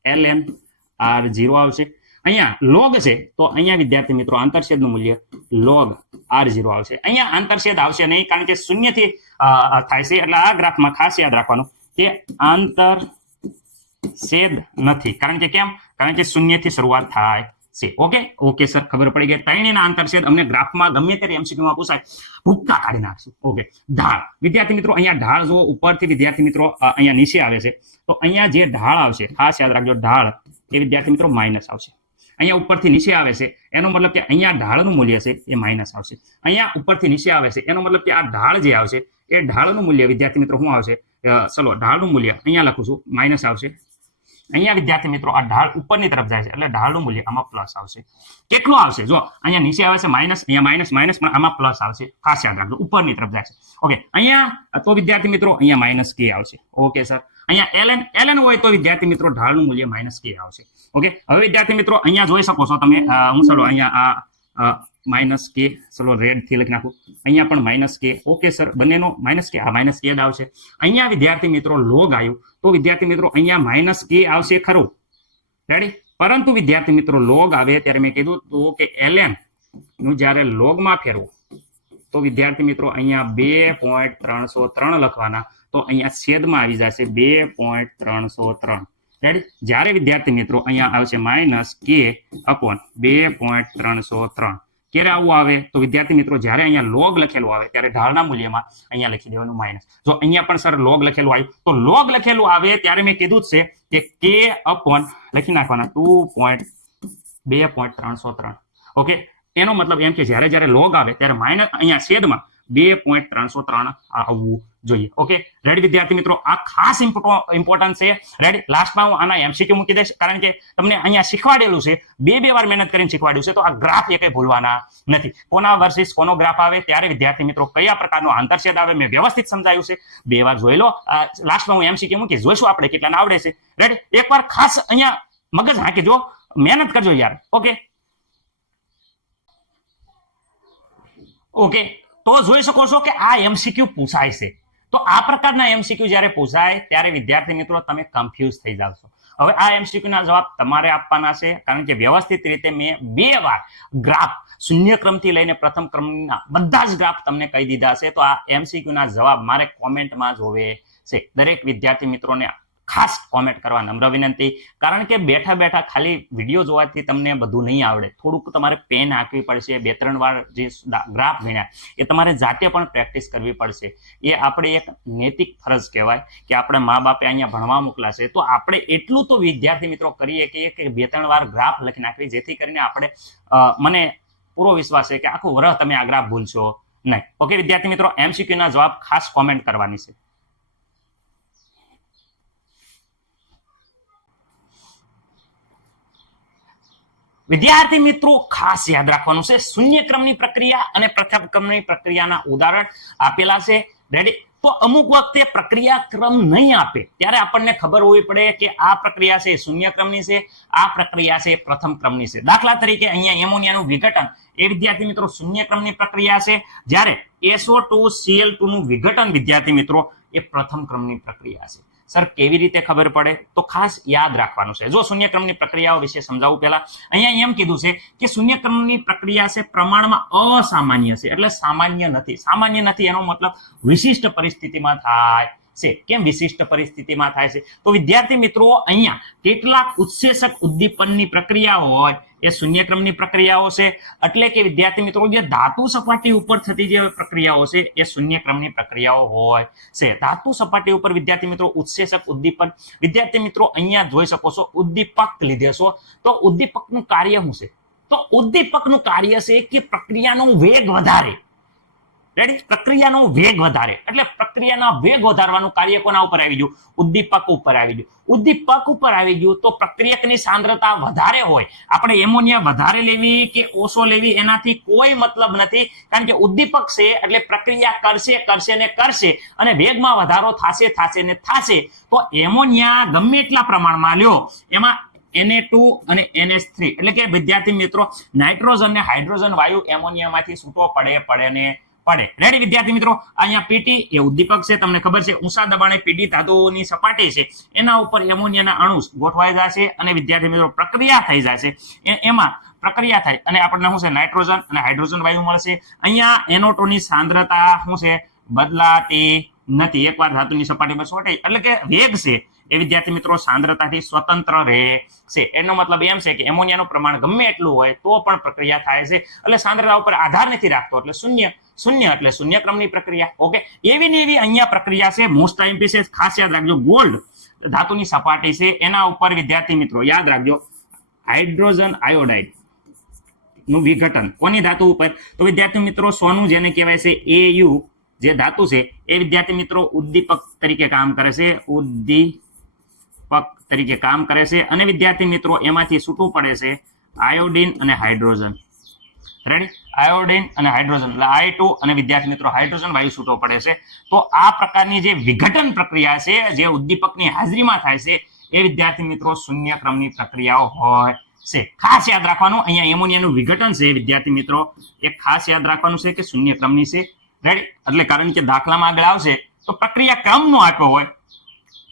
LNR0 આવશે. અહીંયા log છે તો અહીંયા વિદ્યાર્થી મિત્રો આંતરછેદનું મૂલ્ય log R0 આવશે. અહીંયા આંતરછેદ આવશે નહીં કારણ કે શૂન્યથી થાય છે. એટલે આ ગ્રાફમાં ખાસ યાદ રાખવાનું કે આંતરછેદ નથી. કારણ કે કેમ? કારણ કે શૂન્યથી શરૂઆત થાય છે. ઓકે, ઓકે સર, ખબર પડી ગઈ. ત્રણેયના આંતરછેદ અમને ગ્રાફમાં ગમે ત્યારે MCQમાં પૂછાય, ભૂક્કા કાઢી નાખશું. ઓકે, ઢાળ વિદ્યાર્થી મિત્રો અહીંયા ઢાળ જો ઉપરથી વિદ્યાર્થી મિત્રો અહીંયા નીચે આવે છે તો અહીંયા જે ઢાળ આવશે ખાસ યાદ રાખજો, ઢાળ એ વિદ્યાર્થી મિત્રો માઇનસ આવશે. અહીંયા ઉપરથી નીચે આવે છે એનો મતલબ કે અહીંયા ઢાળનું મૂલ્ય છે એ માઇનસ આવશે. અહીંયા ઉપરથી નીચે આવે છે એનો મતલબ કે આ ઢાળ જે આવશે એ ઢાળનું મૂલ્ય વિદ્યાર્થી મિત્રો શું આવશે? ચલો ઢાળનું મૂલ્ય અહીંયા લખું છું માઇનસ આવશે. અહીંયા વિદ્યાર્થી મિત્રો આ ઢાળ ઉપરની તરફ જાય છે એટલે ઢાળનું મૂલ્ય આમાં પ્લસ આવશે. કેટલું આવશે? જો અહીંયા નીચે આવે છે માઇનસ, અહીંયા માઇનસ પણ આમાં પ્લસ આવશે. ખાસ યાદ રાખજો, ઉપરની તરફ જાય છે. ઓકે, અહીંયા તો વિદ્યાર્થી મિત્રો અહીંયા માઇનસ કે આવશે. ઓકે સર, અહીંયા ln હોય તો વિદ્યાર્થી મિત્રો ઢાળનું મૂલ્ય માઇનસ કે આવશે. ઓકે, હવે વિદ્યાર્થી મિત્રો અહીંયા જોઈ શકો છો તમે, હું ચલો અહીંયા આ માઇનસ કે ચલો રેડ થી લખી નાખું. અહીંયા પણ માઇનસ કે. ઓકે સર, બંનેનો માઇનસ કે, આ માઇનસ કે જ આવશે. અહીંયા વિદ્યાર્થી મિત્રો લોગ આવ્યું તો વિદ્યાર્થી મિત્રો અહીંયા માઇનસ કે આવશે ખરું. રેડી? પરંતુ વિદ્યાર્થી મિત્રો લોગ આવે ત્યારે મેં કીધું તો કે ln નું જ્યારે લોગમાં ફેરવું તો વિદ્યાર્થી મિત્રો અહીંયા 2.303 લખવાના તો અહીંયા છેદમાં આવી જશે 2.303. રેડી? જ્યારે વિદ્યાર્થી મિત્રો અહીંયા આવશે માઇનસ કે અપોન 2.303. ક્યારે આવું આવે તો વિદ્યાર્થી મિત્રો જ્યારે અહીંયા લોગ લખેલું આવે ત્યારે ઢાળના મૂલ્યમાં અહીંયા લખી દેવાનું માઇનસ. જો અહીંયા પણ સર લોગ લખેલું આવ્યું તો લોગ લખેલું આવે ત્યારે મેં કીધું જ છે કે કે અપોન લખી નાખવાના 2.303. ઓકે, એનો મતલબ એમ કે જ્યારે જ્યારે લોગ આવે ત્યારે માઇનસ અહીંયા છેદમાં 2.303 આવવું જોઈએ. ઓકે, રેડી વિદ્યાર્થી મિત્રો, આ ખાસ ઇમ્પોર્ટન્ટ છે. રેડી, લાસ્ટમાં હું આના એમસીક્યુ મૂકી દઈશ, કારણ કે તમને અહીંયા શીખવાડેલું છે, બે વાર મહેનત કરીને શીખવાડ્યું છે, તો આ ગ્રાફ એ કંઈ ભૂલવાના નથી. કોના વર્સિસ કોનો ગ્રાફ આવે ત્યારે વિદ્યાર્થી મિત્રો કયા પ્રકારનો આંતરછેદ આવે મેં વ્યવસ્થિત સમજાયું છે. 2 વાર જોઈ લો. લાસ્ટમાં હું એમસીક્યુ મૂકીશ, જોઈશું આપણે કેટલાને આવડે છે. રેડી, એકવાર ખાસ અહીંયા મગજ હાંકીજો, મહેનત કરજો યાર. ઓકે, તો જોઈ શકો છો કે આ એમસીક્યુ પૂછાય છે. તો આ પ્રકારના એમસીક્યુ જ્યારે પૂછાય ત્યારે વિદ્યાર્થી મિત્રો તમે કન્ફ્યુઝ થઈ જાવ છો. હવે આ એમસીક્યુ ના જવાબ તમારે આપવાના છે, કારણ કે વ્યવસ્થિત રીતે મેં 2 વાર ગ્રાફ શૂન્ય ક્રમથી લઈને પ્રથમ ક્રમના બધા જ ગ્રાફ તમને કહી દીધા છે. તો આ એમસીક્યુ ના જવાબ મારે કોમેન્ટમાં જોવે છે. દરેક વિદ્યાર્થી મિત્રોને ખાસ કોમેન્ટ કરવા નમ્ર વિનંતી, કારણ કે બેઠા બેઠા ખાલી વિડીયો જોવાથી તમને બધું નહીં આવડે. થોડુંક તમારે પેન હાંકવી પડશે. 2-3 વાર જે ગ્રાફ ગણ્યા એ તમારે જાતે પણ પ્રેક્ટિસ કરવી પડશે. એ આપણે એક નૈતિક ફરજ કહેવાય કે આપણે મા બાપે અહીંયા ભણવા મોકલા છે, તો આપણે એટલું તો વિદ્યાર્થી મિત્રો કરીએ કે 2-3 વાર ગ્રાફ લખી નાખવી, જેથી કરીને આપણે મને પૂરો વિશ્વાસ છે કે આખું વર્ષ તમે આ ગ્રાફ ભૂલશો નહીં. ઓકે વિદ્યાર્થી મિત્રો, એમસીક્યુ ના જવાબ ખાસ કોમેન્ટ કરવાની છે. વિદ્યાર્થી મિત્રો ખાસ યાદ રાખવાનું છે, શૂન્ય ક્રમની પ્રક્રિયા અને પ્રથમ ક્રમની પ્રક્રિયાના ઉદાહરણ આપેલા છે. રેડી, તો અમુક વખતે પ્રક્રિયા ક્રમ નહીં આપે ત્યારે આપણને ખબર હોવી પડે કે આ પ્રક્રિયા છે શૂન્ય ક્રમની છે, આ પ્રક્રિયા છે પ્રથમ ક્રમની છે. દાખલા તરીકે અહીંયા એમોનિયાનું વિઘટન એ વિદ્યાર્થી મિત્રો શૂન્ય ક્રમની પ્રક્રિયા છે, જ્યારે SO2 નું વિઘટન વિદ્યાર્થી મિત્રો એ પ્રથમ ક્રમની પ્રક્રિયા છે. સર કેવી રીતે ખબર પડે? તો ખાસ યાદ રાખવાનું છે. જો શૂન્ય ક્રમની પ્રક્રિયાઓ વિશે સમજાવું પહેલા, અહીંયા એમ કીધું છે કે શૂન્ય ક્રમની પ્રક્રિયા છે પ્રમાણમાં અસામાન્ય છે, એટલે સામાન્ય નથી. સામાન્ય નથી એનો મતલબ વિશિષ્ટ પરિસ્થિતિમાં થાય છે. કેમ વિશિષ્ટ પરિસ્થિતિમાં થાય છે? તો વિદ્યાર્થી મિત્રો અહીંયા કેટલાક ઉત્સેચક ઉદ્દીપનની પ્રક્રિયાઓ હોય એ શૂન્ય ક્રમની પ્રક્રિયાઓ છે, એટલે કે વિદ્યાર્થી મિત્રો જે ધાતુ સપાટી ઉપર થતી જે પ્રક્રિયાઓ છે એ શૂન્ય ક્રમની પ્રક્રિયાઓ હોય છે. ધાતુ સપાટી ઉપર વિદ્યાર્થી મિત્રો ઉત્સેચક ઉદ્દીપન, વિદ્યાર્થી મિત્રો અહીંયા જોઈ શકો છો ઉદ્દીપક લીધે છો. તો ઉદ્દીપકનું કાર્ય શું છે? તો ઉદ્દીપકનું કાર્ય છે કે પ્રક્રિયાનો વેગ વધારે. રેડી, પ્રક્રિયાનો વેગ વધારે, એટલે પ્રક્રિયાના વેગ વધારવાનું કાર્ય કોના ઉપર આવી ગયું? ઉદ્દીપક ઉપર આવી ગયું. ઉદ્દીપક ઉપર આવી ગયું તો પ્રક્રિયકની સાંદ્રતા વધારે હોય. આપણે એમોનિયા વધારે લેવી કે ઓછો લેવી એનાથી કોઈ મતલબ નથી, કારણ કે ઉદ્દીપક છે એટલે પ્રક્રિયા કરશે ને કરશે, અને વેગમાં વધારો થશે ને થશે. તો એમોનિયા ગમે એટલા પ્રમાણમાં લ્યો, એમાં Na2 અને NH3 એટલે કે વિદ્યાર્થી મિત્રો નાઇટ્રોજન ને હાઇડ્રોજન વાયુ એમોનિયામાંથી છૂટો પડે. રેડી વિદ્યાર્થી મિત્રો, અહીંયા પીટી એ ઉદ્દીપક છે. તમને ખબર છે ઊંચા દબાણે પીડી ધાતુઓની સપાટી છે એના ઉપર એમોનિયાના અણુ ગોઠવાઈ જશે અને વિદ્યાર્થી મિત્રો પ્રક્રિયા થઈ જશે. એમાં પ્રક્રિયા થાય અને આપણને શું છે નાઇટ્રોજન અને હાઇડ્રોજન વાયુ મળશે. અહીંયા NO2 ની સાંદ્રતા શું છે? બદલાતી નથી. એકવાર ધાતુની સપાટી પર છોટે એટલે કે વેગ છે એ વિદ્યાર્થી મિત્રો સાંદ્રતાથી સ્વતંત્ર રહે છે. એનો મતલબ એમ છે કે એમોનિયાનું પ્રમાણ ગમે એટલું હોય તો પણ પ્રક્રિયા થાય છે, એટલે સાંદ્રતા ઉપર આધાર નથી રાખતો, એટલે શૂન્ય એટલે શૂન્ય ક્રમની પ્રક્રિયા. ઓકે, એવી ને એવી અહીંયા પ્રક્રિયા છે. મોસ્ટ આઈમ્પી છે, ખાસ યાદ રાખજો. ગોલ્ડ ધાતુની સપાટી છે એના ઉપર વિદ્યાર્થી મિત્રો યાદ રાખજો હાઇડ્રોજન આયોડાઇડ નું વિઘટન કોની ધાતુ ઉપર? તો વિદ્યાર્થી મિત્રો સોનું જેને કહેવાય છે Au જે ધાતુ છે એ વિદ્યાર્થી મિત્રો ઉદ્દીપક તરીકે કામ કરે છે અને વિદ્યાર્થી મિત્રો એમાંથી છૂટું પડે છે આયોડિન અને હાઇડ્રોજન. રેડી, આયોડિન અને હાઇડ્રોજન એટલે I2 અને વિદ્યાર્થી મિત્રો હાઇડ્રોજન વાયુ છૂટો પડે છે. તો આ પ્રકારની જે વિઘટન પ્રક્રિયા છે જે ઉદ્દીપકની હાજરીમાં થાય છે એ વિદ્યાર્થી મિત્રો શૂન્ય ક્રમની પ્રક્રિયાઓ હોય છે. ખાસ યાદ રાખવાનું, અહીંયા એમોનિયાનું વિઘટન છે વિદ્યાર્થી મિત્રો એ ખાસ યાદ રાખવાનું છે કે શૂન્ય ક્રમની છે. રેડી, એટલે કારણ કે દાખલામાં આગળ આવશે તો પ્રક્રિયા ક્રમનો આપ્યો હોય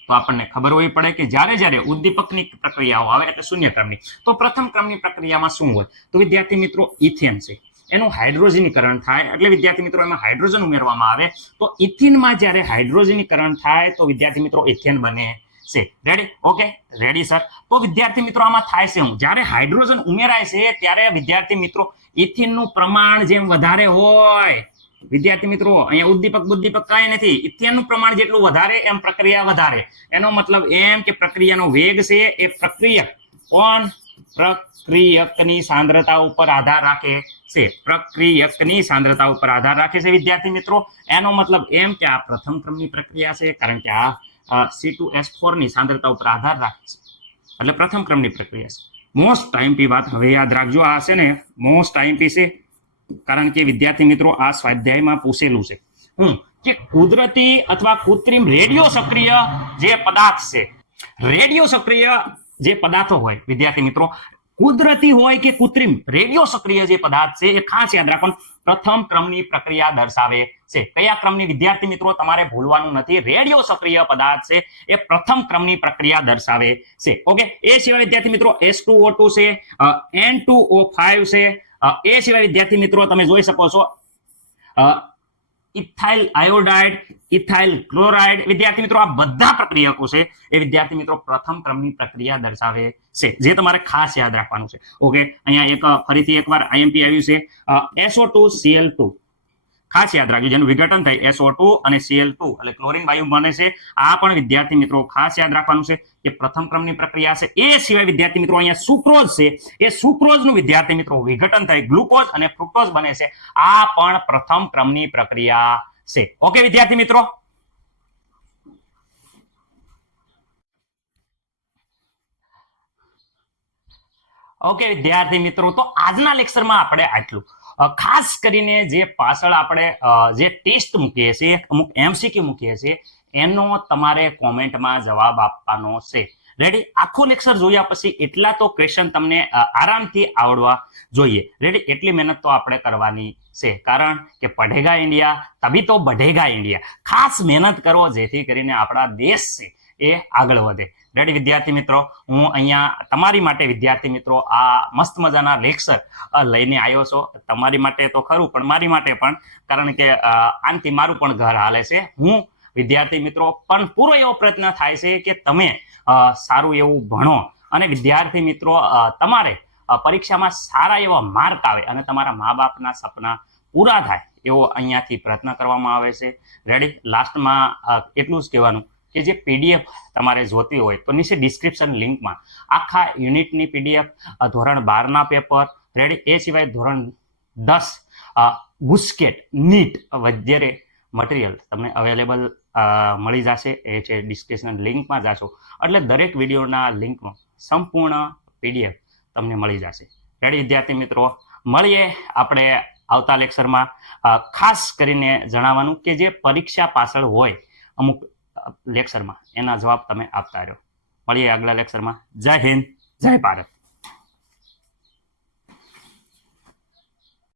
તો આપણને ખબર હોવી પડે કે જ્યારે ઉદ્દીપકની પ્રક્રિયાઓ આવે એટલે શૂન્ય ક્રમની. તો પ્રથમ ક્રમની પ્રક્રિયામાં શું હોય? તો વિદ્યાર્થી મિત્રો ઇથેન છે એનું હાઇડ્રોજનીકરણ થાય, એટલે વિદ્યાર્થી મિત્રો એમાં હાઇડ્રોજન ઉમેરવામાં આવે. તો ઇથિનમાં જ્યારે હાઇડ્રોજનીકરણ થાય તો વિદ્યાર્થી મિત્રો ઇથેન બને છે. રેડી? Okay, ready sir. તો વિદ્યાર્થી મિત્રો આમાં થાય છે શું? જ્યારે હાઇડ્રોજન ઉમેરાય છે ત્યારે વિદ્યાર્થી મિત્રો ઇથિનનું પ્રમાણ જેમ વધારે હોય વિદ્યાર્થી મિત્રો અહીંયા ઉદ્દીપક કાંઈ નથી, ઇથેનનું પ્રમાણ જેટલું વધારે એમ પ્રક્રિયા વધારે. એનો મતલબ એમ કે પ્રક્રિયાનો વેગ છે એ પ્રક્રિયક કોણ? પ્રક્રિયકની સાંદ્રતા ઉપર આધાર રાખે છે. પ્રક્રિયકની સાંદ્રતા ઉપર આધાર રાખે છે વિદ્યાર્થી મિત્રો. એનો મતલબ એમ કે આ પ્રથમ ક્રમની પ્રક્રિયા છે, કારણ કે આ C2H4 ની સાંદ્રતા ઉપર આધાર રાખે છે, એટલે પ્રથમ ક્રમની પ્રક્રિયા છે. મોસ્ટ ટાઈમપી વાત હવે યાદ રાખજો, આ છે ને મોસ્ટ ટાઈમપી છે, કારણ કે વિદ્યાર્થી મિત્રો આ સ્વાધ્યાયમાં પૂછેલું છે કે કુદરતી અથવા કૃત્રિમ રેડિયો સક્રિય જે પદાર્થ છે, રેડિયો સક્રિય જે પદાર્થો હોય વિદ્યાર્થી મિત્રો, કુદરતી હોય કે કૃત્રિમ, રેડિયો સક્રિય જે પદાર્થ છે એ ખાસ યાદ રાખવાનું પ્રથમ ક્રમની પ્રક્રિયા દર્શાવે છે. કયા ક્રમની વિદ્યાર્થી મિત્રો તમારે ભૂલવાનું નથી, રેડિયો સક્રિય પદાર્થ છે એ પ્રથમ ક્રમની પ્રક્રિયા દર્શાવે છે. ઓકે, એ સિવાય વિદ્યાર્થી મિત્રો H2O2 છે, N2O5 છે, એ સિવાય વિદ્યાર્થી મિત્રો તમે જોઈ શકો છો ઇથાઇલ આયોડાઇડ, ઇથાઇલ ક્લોરાઇડ. વિદ્યાર્થી મિત્રો આ બધા પ્રક્રિયકો છે એ વિદ્યાર્થી મિત્રો પ્રથમ ક્રમની પ્રક્રિયા દર્શાવે છે, જે તમારે ખાસ યાદ રાખવાનું છે. ઓકે, અહીંયા એક ફરીથી એકવાર આઈએમપી આવ્યું છે SO2Cl2, ખાસ યાદ રાખજો, જેનું વિઘટન થાય SO2 અને Cl2 એટલે ક્લોરીન વાયુ બને છે. આ પણ વિદ્યાર્થી મિત્રો ખાસ યાદ રાખવાનું છે કે પ્રથમ ક્રમની પ્રક્રિયા છે. એ સિવાય વિદ્યાર્થી મિત્રો અહીંયા સુક્રોઝ છે, એ સુક્રોઝનું વિદ્યાર્થી મિત્રો વિઘટન થાય ગ્લુકોઝ અને ફ્રુક્ટોઝ બને છે. આ પણ પ્રથમ ક્રમની પ્રક્રિયા છે. ઓકે વિદ્યાર્થી મિત્રો, ઓકે વિદ્યાર્થી મિત્રો, તો આજના લેક્ચરમાં આપણે આટલું. ખાસ કરીને જે પાછળ આપણે જે ટેસ્ટ મૂકીએ છીએ, અમુક MCQ મૂકીએ છીએ, એનો તમારે કોમેન્ટમાં જવાબ આપવાનો છે. રેડી? આખો લેક્ચર જોયા પછી એટલા તો ક્વેશ્ચન તમને આરામથી આવડવા જોઈએ. રેડી? એટલી મહેનત તો આપણે કરવાની છે, કારણ કે પઢેગા ઇન્ડિયા તભી તો बढ़ेगा ઇન્ડિયા. ખાસ મહેનત કરો જેથી કરીને આપણા દેશ છે એ આગળ વધે. રેડી વિદ્યાર્થી મિત્રો, હું અહીંયા તમારી માટે વિદ્યાર્થી મિત્રો આ મસ્ત મજાના લેક્ચર લઈને આવ્યો છો. તમારી માટે તો ખરું, પણ મારી માટે પણ, કારણ કે આનાથી મારું પણ ઘર હાલે છે. હું વિદ્યાર્થી મિત્રો પણ પૂરો એવો પ્રયત્ન થાય છે કે તમે સારું એવું ભણો અને વિદ્યાર્થી મિત્રો તમારે પરીક્ષામાં સારા એવા માર્ક આવે અને તમારા મા બાપના સપના પૂરા થાય એવો અહીંયાથી પ્રયત્ન કરવામાં આવે છે. રેડી? લાસ્ટમાં એટલું જ કહેવાનું કે જે PDF તમારે જોતી હોય તો નીચે ડિસ્ક્રિપ્શન લિંકમાં આખા યુનિટની PDF, ધોરણ 12ના પેપર, રેડી, એ સિવાય ધોરણ 10 ગુસ્કેટ, નીટ વગેરે મટીરિયલ તમને અવેલેબલ મળી જશે. એ છે ડિસ્ક્રિપ્શન લિંકમાં જાશો એટલે દરેક વિડીયોના લિંકમાં સંપૂર્ણ PDF તમને મળી જશે. રેડી વિદ્યાર્થી મિત્રો, મળીએ આપણે આવતા લેક્ચરમાં. ખાસ કરીને જણાવવાનું કે જે પરીક્ષા પાછળ હોય અમુક લેક્ચરમાં એના જવાબ તમે આપતા રહ્યો. મળીએ આગલા લેક્ચરમાં. જય હિન્દ, જય ભારત.